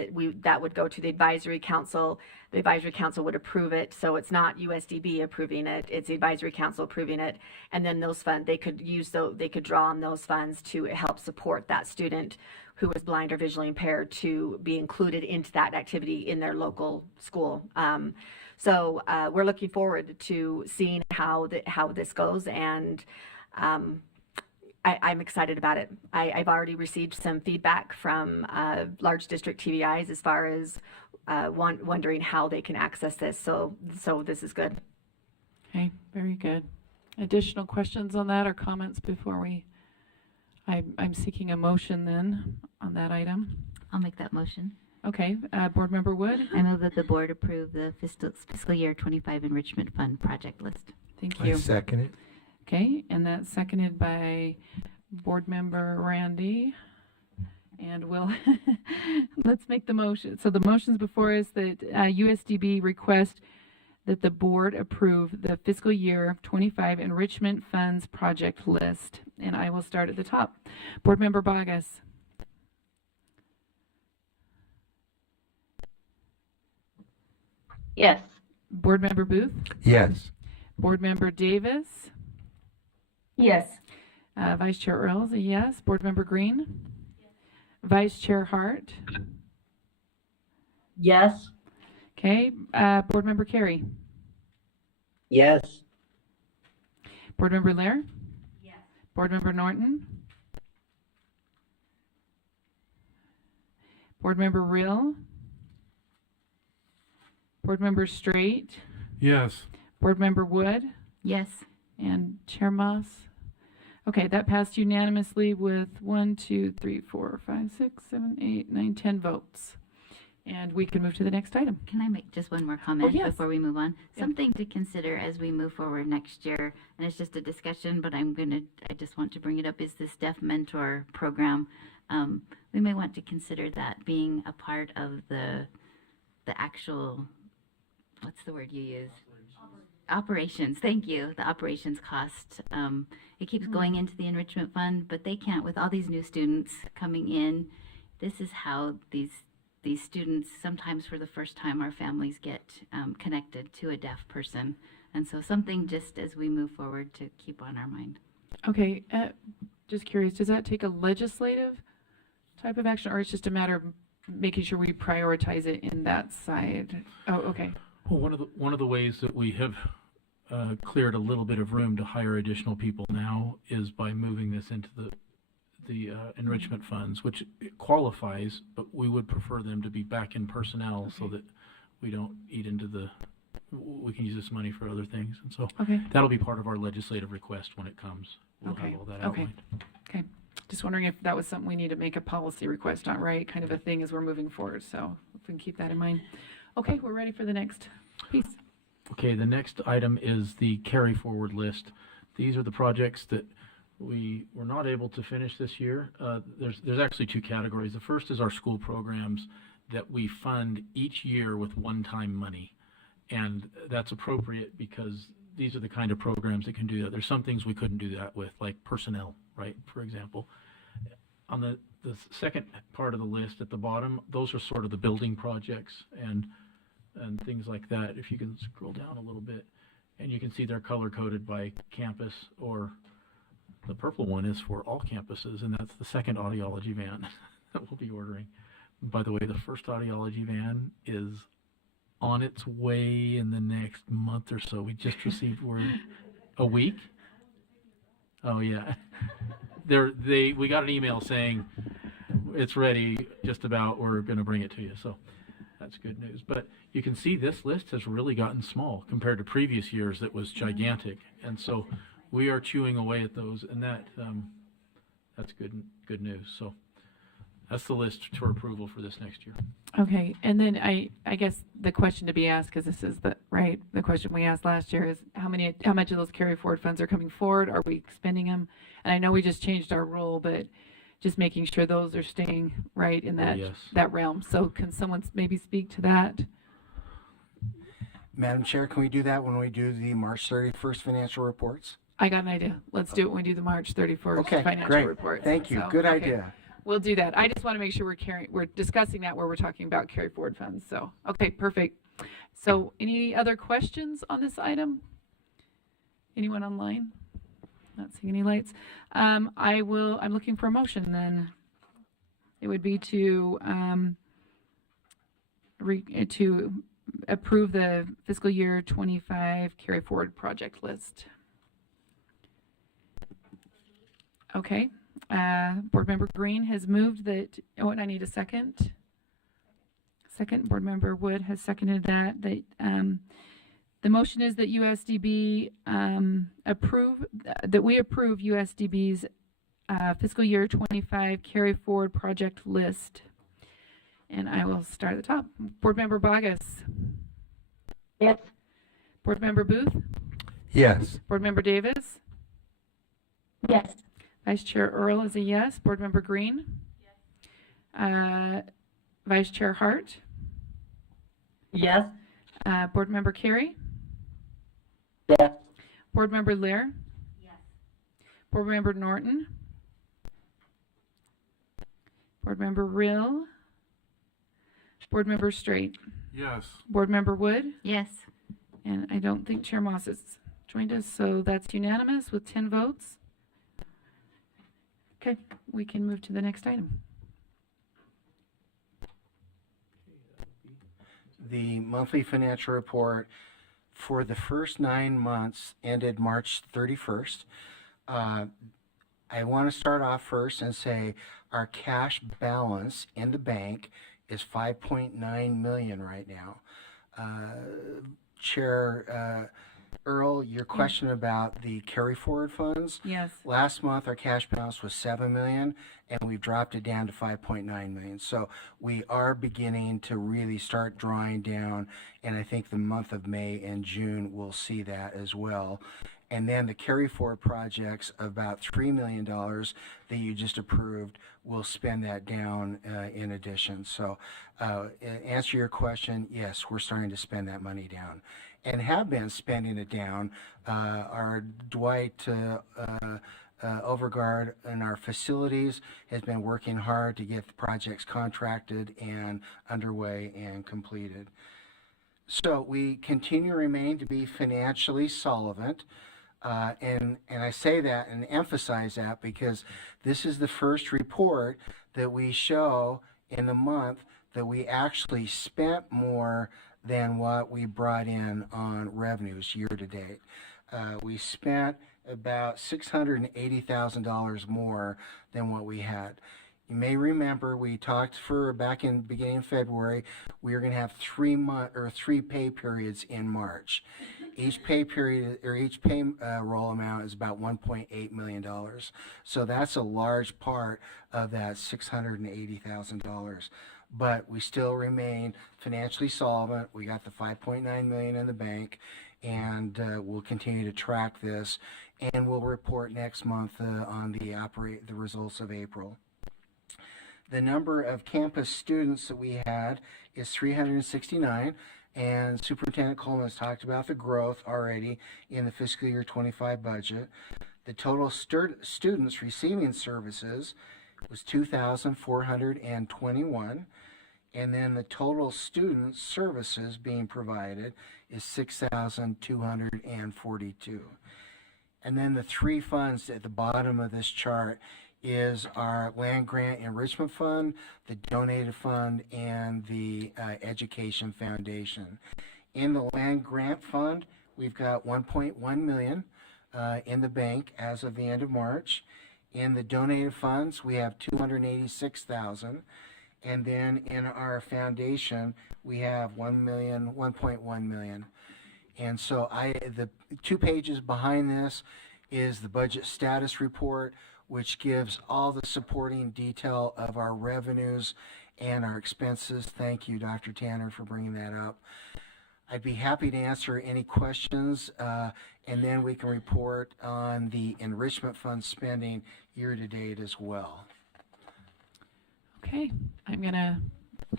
that would go to the advisory council. The advisory council would approve it, so it's not USDB approving it; it's the advisory council approving it, and then those funds they could draw on those funds to help support that student who is blind or visually impaired to be included into that activity in their local school. So we're looking forward to seeing how this goes, and I'm excited about it. I've already received some feedback from large district TVIs as far as wondering how they can access this. So this is good. Okay, very good. Additional questions on that or comments before I'm seeking a motion then on that item. I'll make that motion. Okay, Board Member Wood. I move that the board approve the fiscal year 25 enrichment fund project list. Thank I you. second it. Okay, and that's seconded by Board Member Randy. And let's make the motion. So the motion's before us that USDB request that the board approve the fiscal year 25 enrichment funds project list. And I will start at the top. Board Member Bogus. Yes. Board Member Booth. Yes. Board Member Davis. Yes. Vice Chair Earls, a yes. Board Member Green. Vice Chair Hart. Yes. Okay, Board Member Carey. Yes. Board Member Lair. Yes. Board Member Norton. Board Member Rill. Board Member Straight. Yes. Board Member Wood. Yes. And Chair Moss. Okay, that passed unanimously with 1, 2, 3, 4, 5, 6, 7, 8, 9, 10 votes. And we can move to the next item. Can I make just one more comment yes. before we move on? Yeah. Something to consider as we move forward next year, and it's just a discussion, but I just want to bring it up, is this Deaf Mentor program. We may want to consider that being a part of the actual, what's the word you use? Operations, thank you. The operations cost. It keeps going into the enrichment fund, but they can't, with all these new students coming in, this is how these students, sometimes for the first time, our families get connected to a deaf person. And so something just as we move forward to keep on our mind. Okay, just curious, does that take a legislative type of action, or it's just a matter of making sure we prioritize it in that side. Oh, okay. Well, one of the ways that we have cleared a little bit of room to hire additional people now is by moving this into the enrichment funds, which qualifies, but we would prefer them to be back in personnel so that we don't eat into we can use this money for other things. And so Okay. that'll be part of our legislative request when it comes. We'll Okay. have all that Okay. outlined. Okay. Just wondering if that was something we need to make a policy request on, right? Kind of a thing as we're moving forward. So if we can keep that in mind. Okay, we're ready for the next piece. Okay, the next item is the carry forward list. These are the projects that we were not able to finish this year. There's actually two categories. The first is our school programs that we fund each year with one-time money. And that's appropriate because these are the kind of programs that can do that. There's some things we couldn't do that with, like personnel, right, for example. On the second part of the list at the bottom, those are sort of the building projects and things like that. If you can scroll down a little bit, and you can see they're color-coded by campus, or the purple one is for all campuses, and that's the second audiology van that we'll be ordering. By the way, the first audiology van is on its way in the next month or so. We just received word. A week? Oh yeah. We got an email saying it's ready, just about, we're going to bring it to you. So that's good news. But you can see this list has really gotten small compared to previous years that was gigantic. And so we are chewing away at those, and that's good news. So that's the list for approval for this next year. Okay, and then I guess the question to be asked, because this is the question we asked last year, is how much of those carry forward funds are coming forward? Are we spending them? And I know we just changed our rule, but just making sure those are staying right in that realm. So can someone maybe speak to that? Madam Chair, can we do that when we do the March 31st financial reports? I got an idea. Let's do it when we do the March 31st Okay, financial great. report. Thank you. So, Good okay. idea. We'll do that. I just want to make sure we're discussing that where we're talking about carry forward funds. So, okay, perfect. So any other questions on this item? Anyone online? Not seeing any lights. I'm looking for a motion then. It would be to approve the fiscal year 25 carry forward project list. Okay. Board Member Green has moved that. Oh, and I need a second. Second, Board Member Wood has seconded that. The motion is that USDB that we approve USDB's fiscal year 25 carry forward project list. And I will start at the top. Board Member Bogus. Yes. Board Member Booth. Yes. Board Member Davis. Yes. Vice Chair Earl is a yes. Board Member Green? Yes. Vice Chair Hart? Yes. Board Member Carey? Yes. Board Member Lear? Yes. Board Member Norton? Board Member Rill? Board Member Straight? Yes. Board Member Wood? Yes. And I don't think Chair Moss has joined us, so that's unanimous with 10 votes. Okay, we can move to the next item. The monthly financial report for the first 9 months ended March 31st. I want to start off first and say our cash balance in the bank is $5.9 million right now. Chair Earl, your question about the carry forward funds. Yes. Last month, our cash balance was $7 million, and we've dropped it down to $5.9 million. So we are beginning to really start drawing down, and I think the month of May and June will see that as well. And then the carry forward projects, about $3 million that you just approved, will spend that down in addition. So answer your question, yes, we're starting to spend that money down and have been spending it down. Our Dwight Overguard in our facilities has been working hard to get the projects contracted and underway and completed. So we continue to remain to be financially solvent. And I say that and emphasize that because this is the first report that we show in the month that we actually spent more than what we brought in on revenues year to date. We spent about $680,000 more than what we had. You may remember we talked back in beginning of February, we were going to have 3 pay periods in March. Each pay period or each pay roll amount is about $1.8 million. So that's a large part of that $680,000. But we still remain financially solvent. We got the $5.9 million in the bank, and we'll continue to track this, and we'll report next month on the results of April. The number of campus students that we had is 369, and Superintendent Coleman has talked about the growth already in the fiscal year 25 budget. The total students receiving services was 2,421, and then the total student services being provided is 6,242. And then the 3 funds at the bottom of this chart is our Land Grant Enrichment Fund, the Donated Fund, and the Education Foundation. In the Land Grant Fund, we've got $1.1 million in the bank as of the end of March. In the donated funds, we have $286,000, and then in our foundation, we have $1.1 million. And so the 2 pages behind this is the budget status report, which gives all the supporting detail of our revenues and our expenses. Thank you, Dr. Tanner, for bringing that up. I'd be happy to answer any questions, and then we can report on the enrichment fund spending year to date as well. Okay, I'm gonna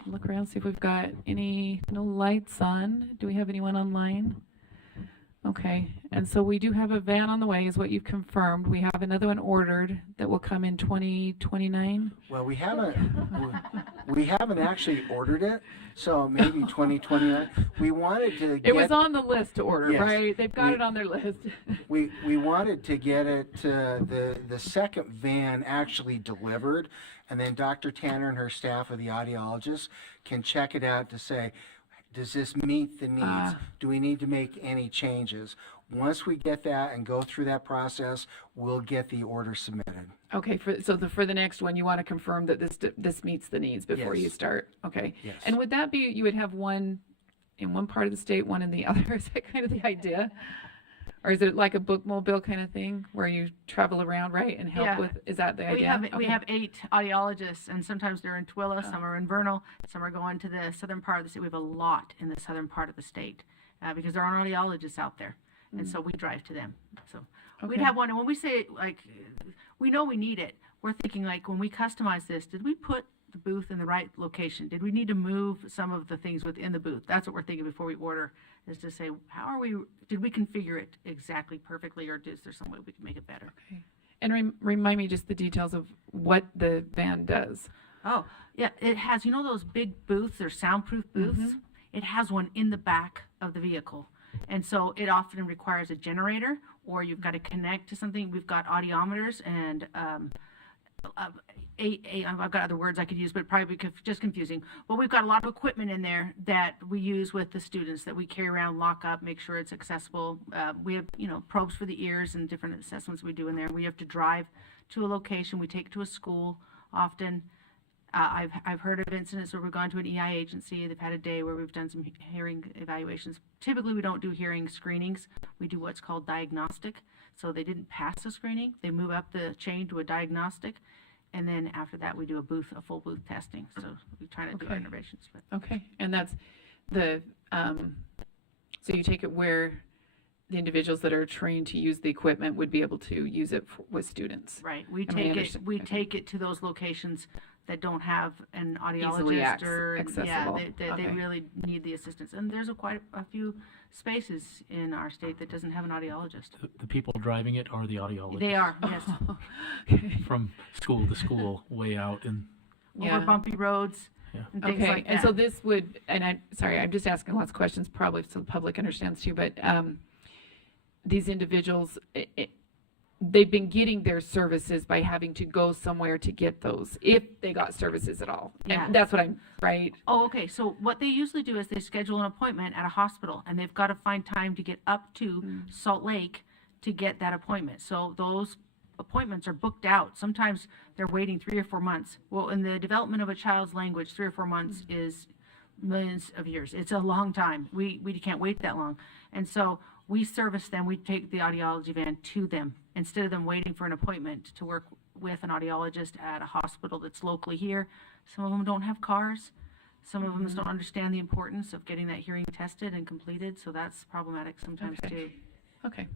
look around, see if we've got no lights on. Do we have anyone online? Okay, and so we do have a van on the way, is what you've confirmed. We have another one ordered that will come in 2029. Well, we haven't actually ordered it, so maybe 2029. We wanted to get It was on the list to order, Yes. right? They've got it on their list. we wanted to get it the second van actually delivered, and then Dr. Tanner and her staff of the audiologists can check it out to say, does this meet the needs? Do we need to make any changes? Once we get that and go through that process, we'll get the order submitted. Okay, for the next one, you want to confirm that this meets the needs before you Yes. start. Okay. Yes. And would that be, you would have one in one part of the state, one in the other? Is that kind of the idea? Or is it like a bookmobile kind of thing where you travel around, right, and help Yeah. with, is that the idea? We have 8 audiologists, and sometimes they're in Twilla, some are in Vernal, some are going to the southern part of the state. We have a lot in the southern part of the state because there aren't audiologists out there, and so we drive to them. So we'd Okay. have one, and when we say, like, we know we need it, we're thinking, like, when we customize this, did we put the booth in the right location? Did we need to move some of the things within the booth? That's what we're thinking before we order, is to say, did we configure it exactly perfectly, or is there some way we can make it better? Okay. And remind me just the details of what the van does. Oh, yeah, it has, those big booths, they're soundproof booths? It has one in the back of the vehicle. And so it often requires a generator, or you've got to connect to something. We've got audiometers and I've got other words I could use, but probably just confusing. But we've got a lot of equipment in there that we use with the students that we carry around, lock up, make sure it's accessible. We have, probes for the ears and different assessments we do in there. We have to drive to a location. We take it to a school often. I've heard of incidents where we've gone to an EI agency. They've had a day where we've done some hearing evaluations. Typically, we don't do hearing screenings. We do what's called diagnostic. So they didn't pass the screening. They move up the chain to a diagnostic. And then after that, we do a full booth testing. So we try to do our innovations. But. Okay, and that's the, so you take it where the individuals that are trained to use the equipment would be able to use it with students. Right. We Am I take it. understand- We okay. take it to those locations that don't have an audiologist Easily yeah, accessible. they Okay. really need the assistance. And there's quite a few spaces in our state that doesn't have an audiologist. The people driving it are the audiologists. They are, yes. Okay. From school to school, way out in. Yeah. Over bumpy roads Yeah. and things Okay, like that. and so this would, and I'm sorry, I'm just asking lots of questions probably so the public understands too, but these individuals, they've been getting their services by having to go somewhere to get those, if they got services at all. Yeah. And that's what I'm, right? Oh, okay. So what they usually do is they schedule an appointment at a hospital, and they've got to find time to get up to Salt Lake to get that appointment. So those appointments are booked out. Sometimes they're waiting 3 or 4 months. Well, in the development of a child's language, 3 or 4 months is millions of years. It's a long time. We can't wait that long. And so we service them. We take the audiology van to them instead of them waiting for an appointment to work with an audiologist at a hospital that's locally here. Some of them don't have cars. Some of them just don't understand the importance of getting that hearing tested and completed. So that's problematic sometimes too. Okay.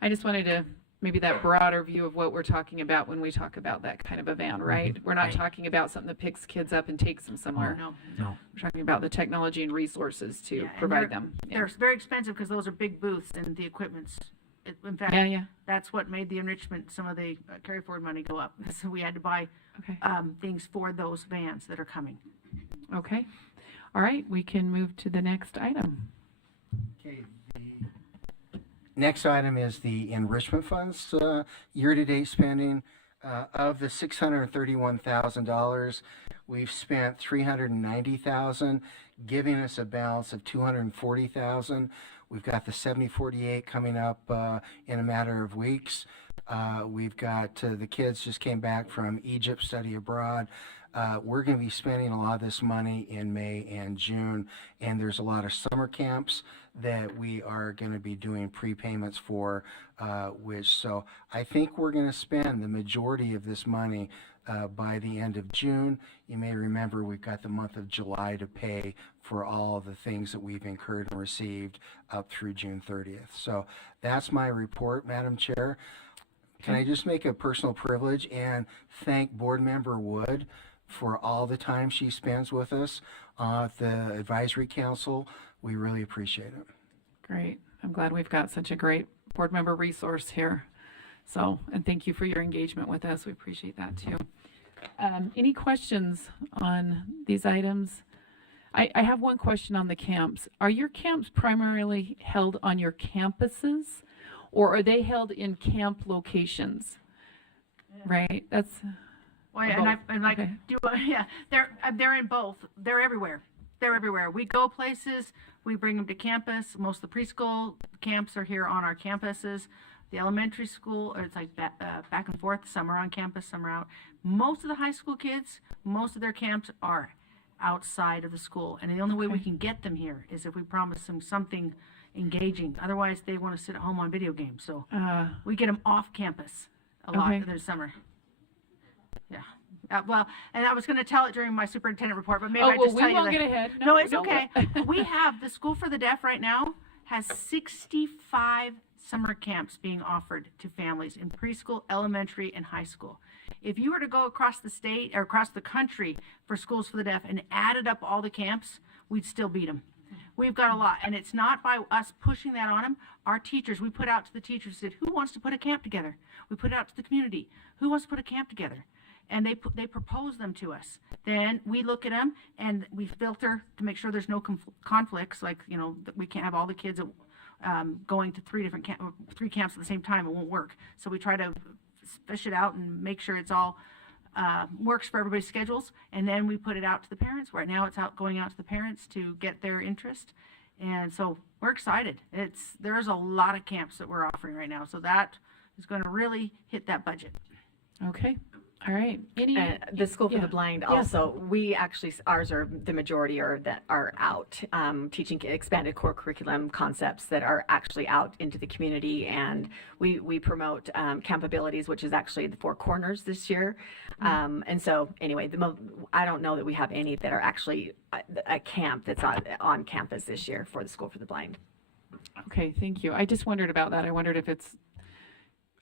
I just wanted to, maybe that broader view of what we're talking about when we talk about that kind of a van, right? We're not talking about something that picks kids up and takes them somewhere. No. We're talking about the technology and resources to Yeah, and provide them. They're very expensive because those are big booths and the equipment's, in fact, Yeah. that's what made the enrichment, some of the carry forward money go up. So we had to buy Okay. things for those vans that are coming. Okay. All right. We can move to the next item. Okay, the next item is the enrichment funds, year-to-date spending. Of the $631,000, we've spent $390,000, giving us a balance of $240,000. We've got the 7048 coming up in a matter of weeks. We've got the kids just came back from Egypt study abroad. We're going to be spending a lot of this money in May and June, and there's a lot of summer camps that we are going to be doing prepayments for, so I think we're going to spend the majority of this money by the end of June. You may remember we've got the month of July to pay for all of the things that we've incurred and received up through June 30th. So that's my report, Madam Chair. Can I just make a personal privilege and thank Board Member Wood for all the time she spends with us at the Advisory Council. We really appreciate it. Great. I'm glad we've got such a great board member resource here. So, and thank you for your engagement with us. We appreciate that too. Any questions on these items? I have one question on the camps. Are your camps primarily held on your campuses, or are they held in camp locations? Right? That's Well, both. Okay. They're in both. They're everywhere. They're everywhere. We go places. We bring them to campus. Most of the preschool camps are here on our campuses. The elementary school, it's like back and forth. Some are on campus, some are out. Most of the high school kids, most of their camps are outside of the school. And the only way we can get them here is if we promise them something engaging. Otherwise, they want to sit at home on video games. So we get them off campus a lot Okay. this summer. Yeah. Well, and I was going to tell it during my superintendent report, but maybe I well, just we tell you won't that. get ahead. No, it's no. okay. We have the School for the Deaf right now has 65 summer camps being offered to families in preschool, elementary, and high school. If you were to go across the state or across the country for Schools for the Deaf and added up all the camps, we'd still beat them. We've got a lot, and it's not by us pushing that on them. Our teachers, we put out to the teachers, said, who wants to put a camp together? We put it out to the community. Who wants to put a camp together? And they propose them to us. Then we look at them and we filter to make sure there's no conflicts. Like, you know, we can't have all the kids going to three camps at the same time. It won't work. So we try to fish it out and make sure it's all works for everybody's schedules. And then we put it out to the parents. Right now it's going out to the parents to get their interest. And so we're excited. There's a lot of camps that we're offering right now. So that is going to really hit that budget. Okay. All right. Any The School for yeah. the Blind Yes. also, we actually, ours are, the majority are that are out, teaching expanded core curriculum concepts that are actually out into the community. And we promote Camp Abilities, which is actually the Four Corners this year. And so anyway, I don't know that we have any that are actually a camp that's on campus this year for the School for the Blind. Okay, thank you. I just wondered about that. I wondered if it's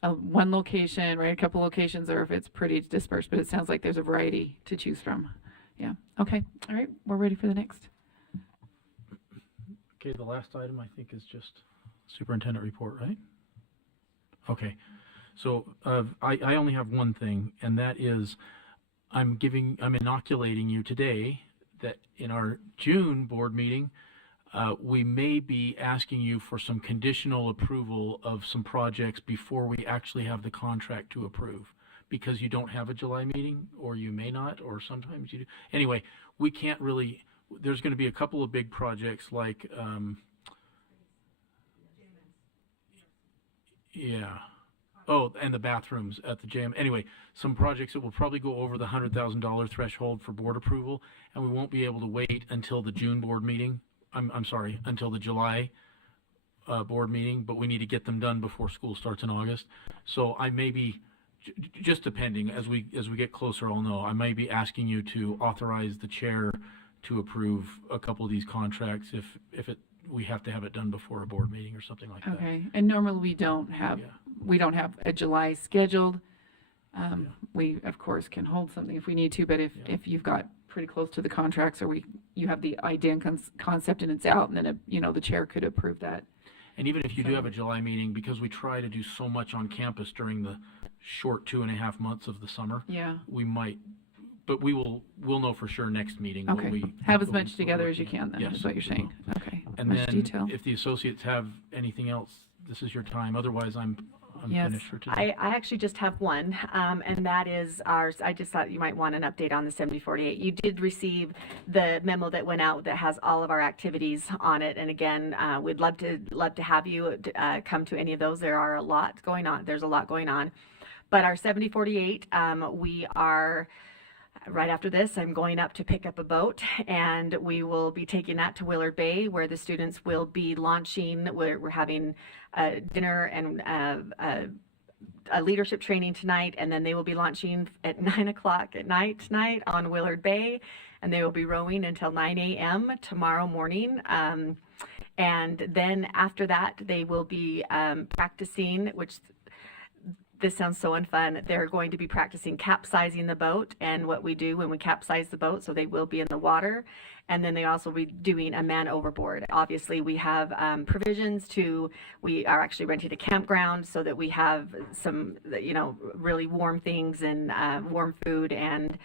one location, right, a couple locations, or if it's pretty dispersed, but it sounds like there's a variety to choose from. Yeah. Okay. All right. We're ready for the next. Okay, the last item I think is just superintendent report, right? Okay, so I only have one thing, and that is I'm inoculating you today that in our June board meeting, we may be asking you for some conditional approval of some projects before we actually have the contract to approve, because you don't have a July meeting, or you may not, or sometimes you do. Anyway, we can't really, there's going to be a couple of big projects like, yeah. Oh, and the bathrooms at the gym. Anyway, some projects that will probably go over the $100,000 threshold for board approval, and we won't be able to wait until the June board meeting. I'm sorry, until the July board meeting, but we need to get them done before school starts in August. So I may be, just depending, as we get closer, I'll know. I may be asking you to authorize the chair to approve a couple of these contracts if we have to have it done before a board meeting or something like that. Okay, and normally we don't have a July scheduled. We of course can hold something if we need to, but if you've got pretty close to the contracts, or you have the idea and concept and it's out, and then the chair could approve that. And even if you do have a July meeting, because we try to do so much on campus during the short 2.5 months of the summer, we might, but we'll know for sure next meeting. Okay, when we have as much together as you can then, Yes, is what you're saying. Okay, and much then detail. if the associates have anything else, this is your time. Otherwise, I'm finished for today. I actually just have one, and that is ours. I just thought you might want an update on the 7048. You did receive the memo that went out that has all of our activities on it, and again, we'd love to have you come to any of those. There are a lot going on. There's a lot going on, but our 7048, we are. Right after this, I'm going up to pick up a boat, and we will be taking that to Willard Bay, where the students will be launching. We're having dinner and a leadership training tonight, and then they will be launching at 9 o'clock at night tonight on Willard Bay, and they will be rowing until 9 a.m. tomorrow morning. And then after that, they will be practicing, which this sounds so unfun. They're going to be practicing capsizing the boat and what we do when we capsize the boat, so they will be in the water. And then they also be doing a man overboard. Obviously, we have provisions we are actually renting a campground so that we have some, really warm things and warm food, and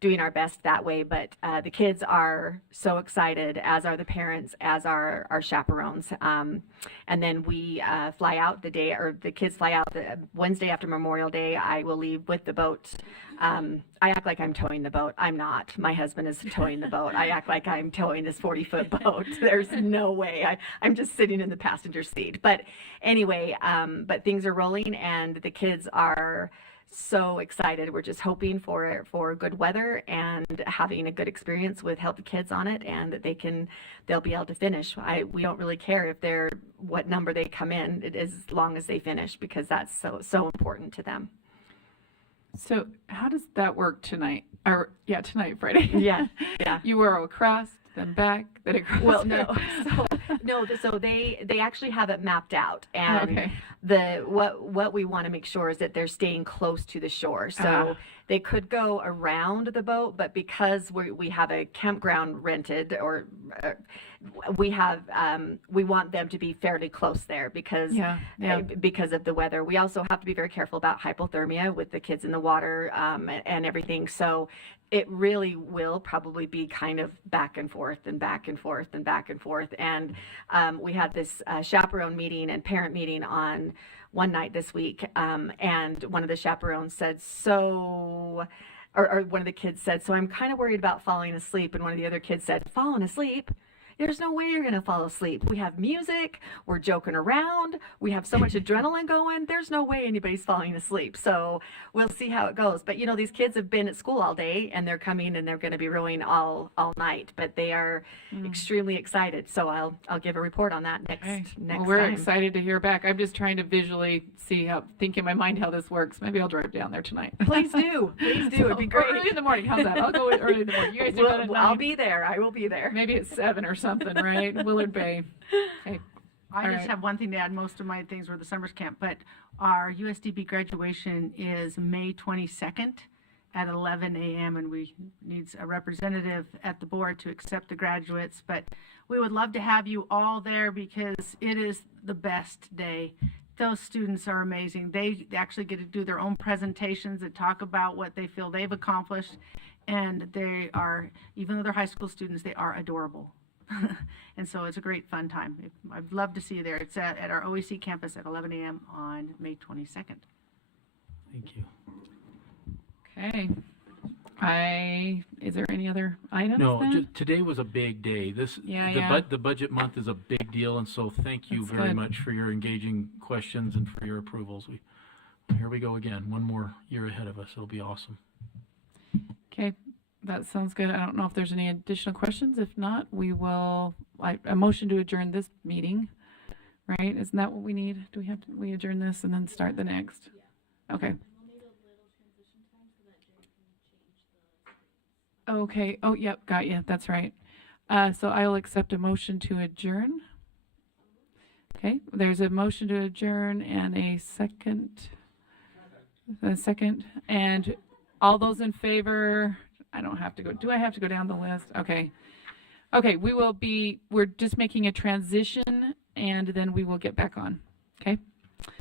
doing our best that way. But the kids are so excited, as are the parents, as are our chaperones. And then we fly out the kids fly out the Wednesday after Memorial Day. I will leave with the boat. I act like I'm towing the boat. I'm not. My husband is towing the boat. I act like I'm towing this 40-foot boat. There's no way. I'm just sitting in the passenger seat. But anyway, but things are rolling, and the kids are so excited. We're just hoping for good weather and having a good experience with Healthy Kids on it, and that they'll be able to finish. We don't really care if what number they come in, as long as they finish, because that's so important to them. So how does that work tonight? Tonight, Friday. Yeah. You were across, then back, then across. Well, so they actually have it mapped out, and what we want to make sure is that they're staying close to the shore. So they could go around the boat, but because we have a campground rented, or we want them to be fairly close there, because because of the weather. We also have to be very careful about hypothermia with the kids in the water, and everything. So it really will probably be kind of back and forth and back and forth and back and forth. And we had this chaperone meeting and parent meeting on one night this week, and one of the chaperones said, or one of the kids said, so I'm kind of worried about falling asleep. And one of the other kids said, falling asleep? There's no way you're going to fall asleep. We have music. We're joking around. We have so much adrenaline going. There's no way anybody's falling asleep. So we'll see how it goes. But, these kids have been at school all day, and they're coming, and they're going to be rowing all night. But they are extremely excited. So I'll give a report on that next well, we're time. excited to hear back. I'm just trying to visually think in my mind how this works. Maybe I'll drive down there tonight. Please do. It'd be great. Early in the morning. How's that? I'll go early in the morning. You guys do that at 9? I'll be there. I will be there. Maybe it's 7 or something, right? Willard Bay. Okay. I just have one thing to add. Most of my things were the summer's camp, but our USDB graduation is May 22nd at 11 a.m. and we need a representative at the board to accept the graduates. But we would love to have you all there, because it is the best day. Those students are amazing. They actually get to do their own presentations and talk about what they feel they've accomplished. And they are, even though they're high school students, they are adorable. And so it's a great fun time. I'd love to see you there. It's at our OEC campus at 11 a.m. on May 22nd. Thank you. Okay. Is there any other items No, then? today was a big day. The budget month is a big deal, and so thank you That's very good. much for your engaging questions and for your approvals. Here we go again. One more year ahead of us. It'll be awesome. Okay, that sounds good. I don't know if there's any additional questions. If not, we will, a motion to adjourn this meeting, right? Isn't that what we need? Do we adjourn this and then start the next? Okay. Okay, oh, yep, got you, that's right. So I'll accept a motion to adjourn. Okay, there's a motion to adjourn and a second. And all those in favor, I don't have to go, do I have to go down the list? Okay. Okay, we're just making a transition and then we will get back on, okay?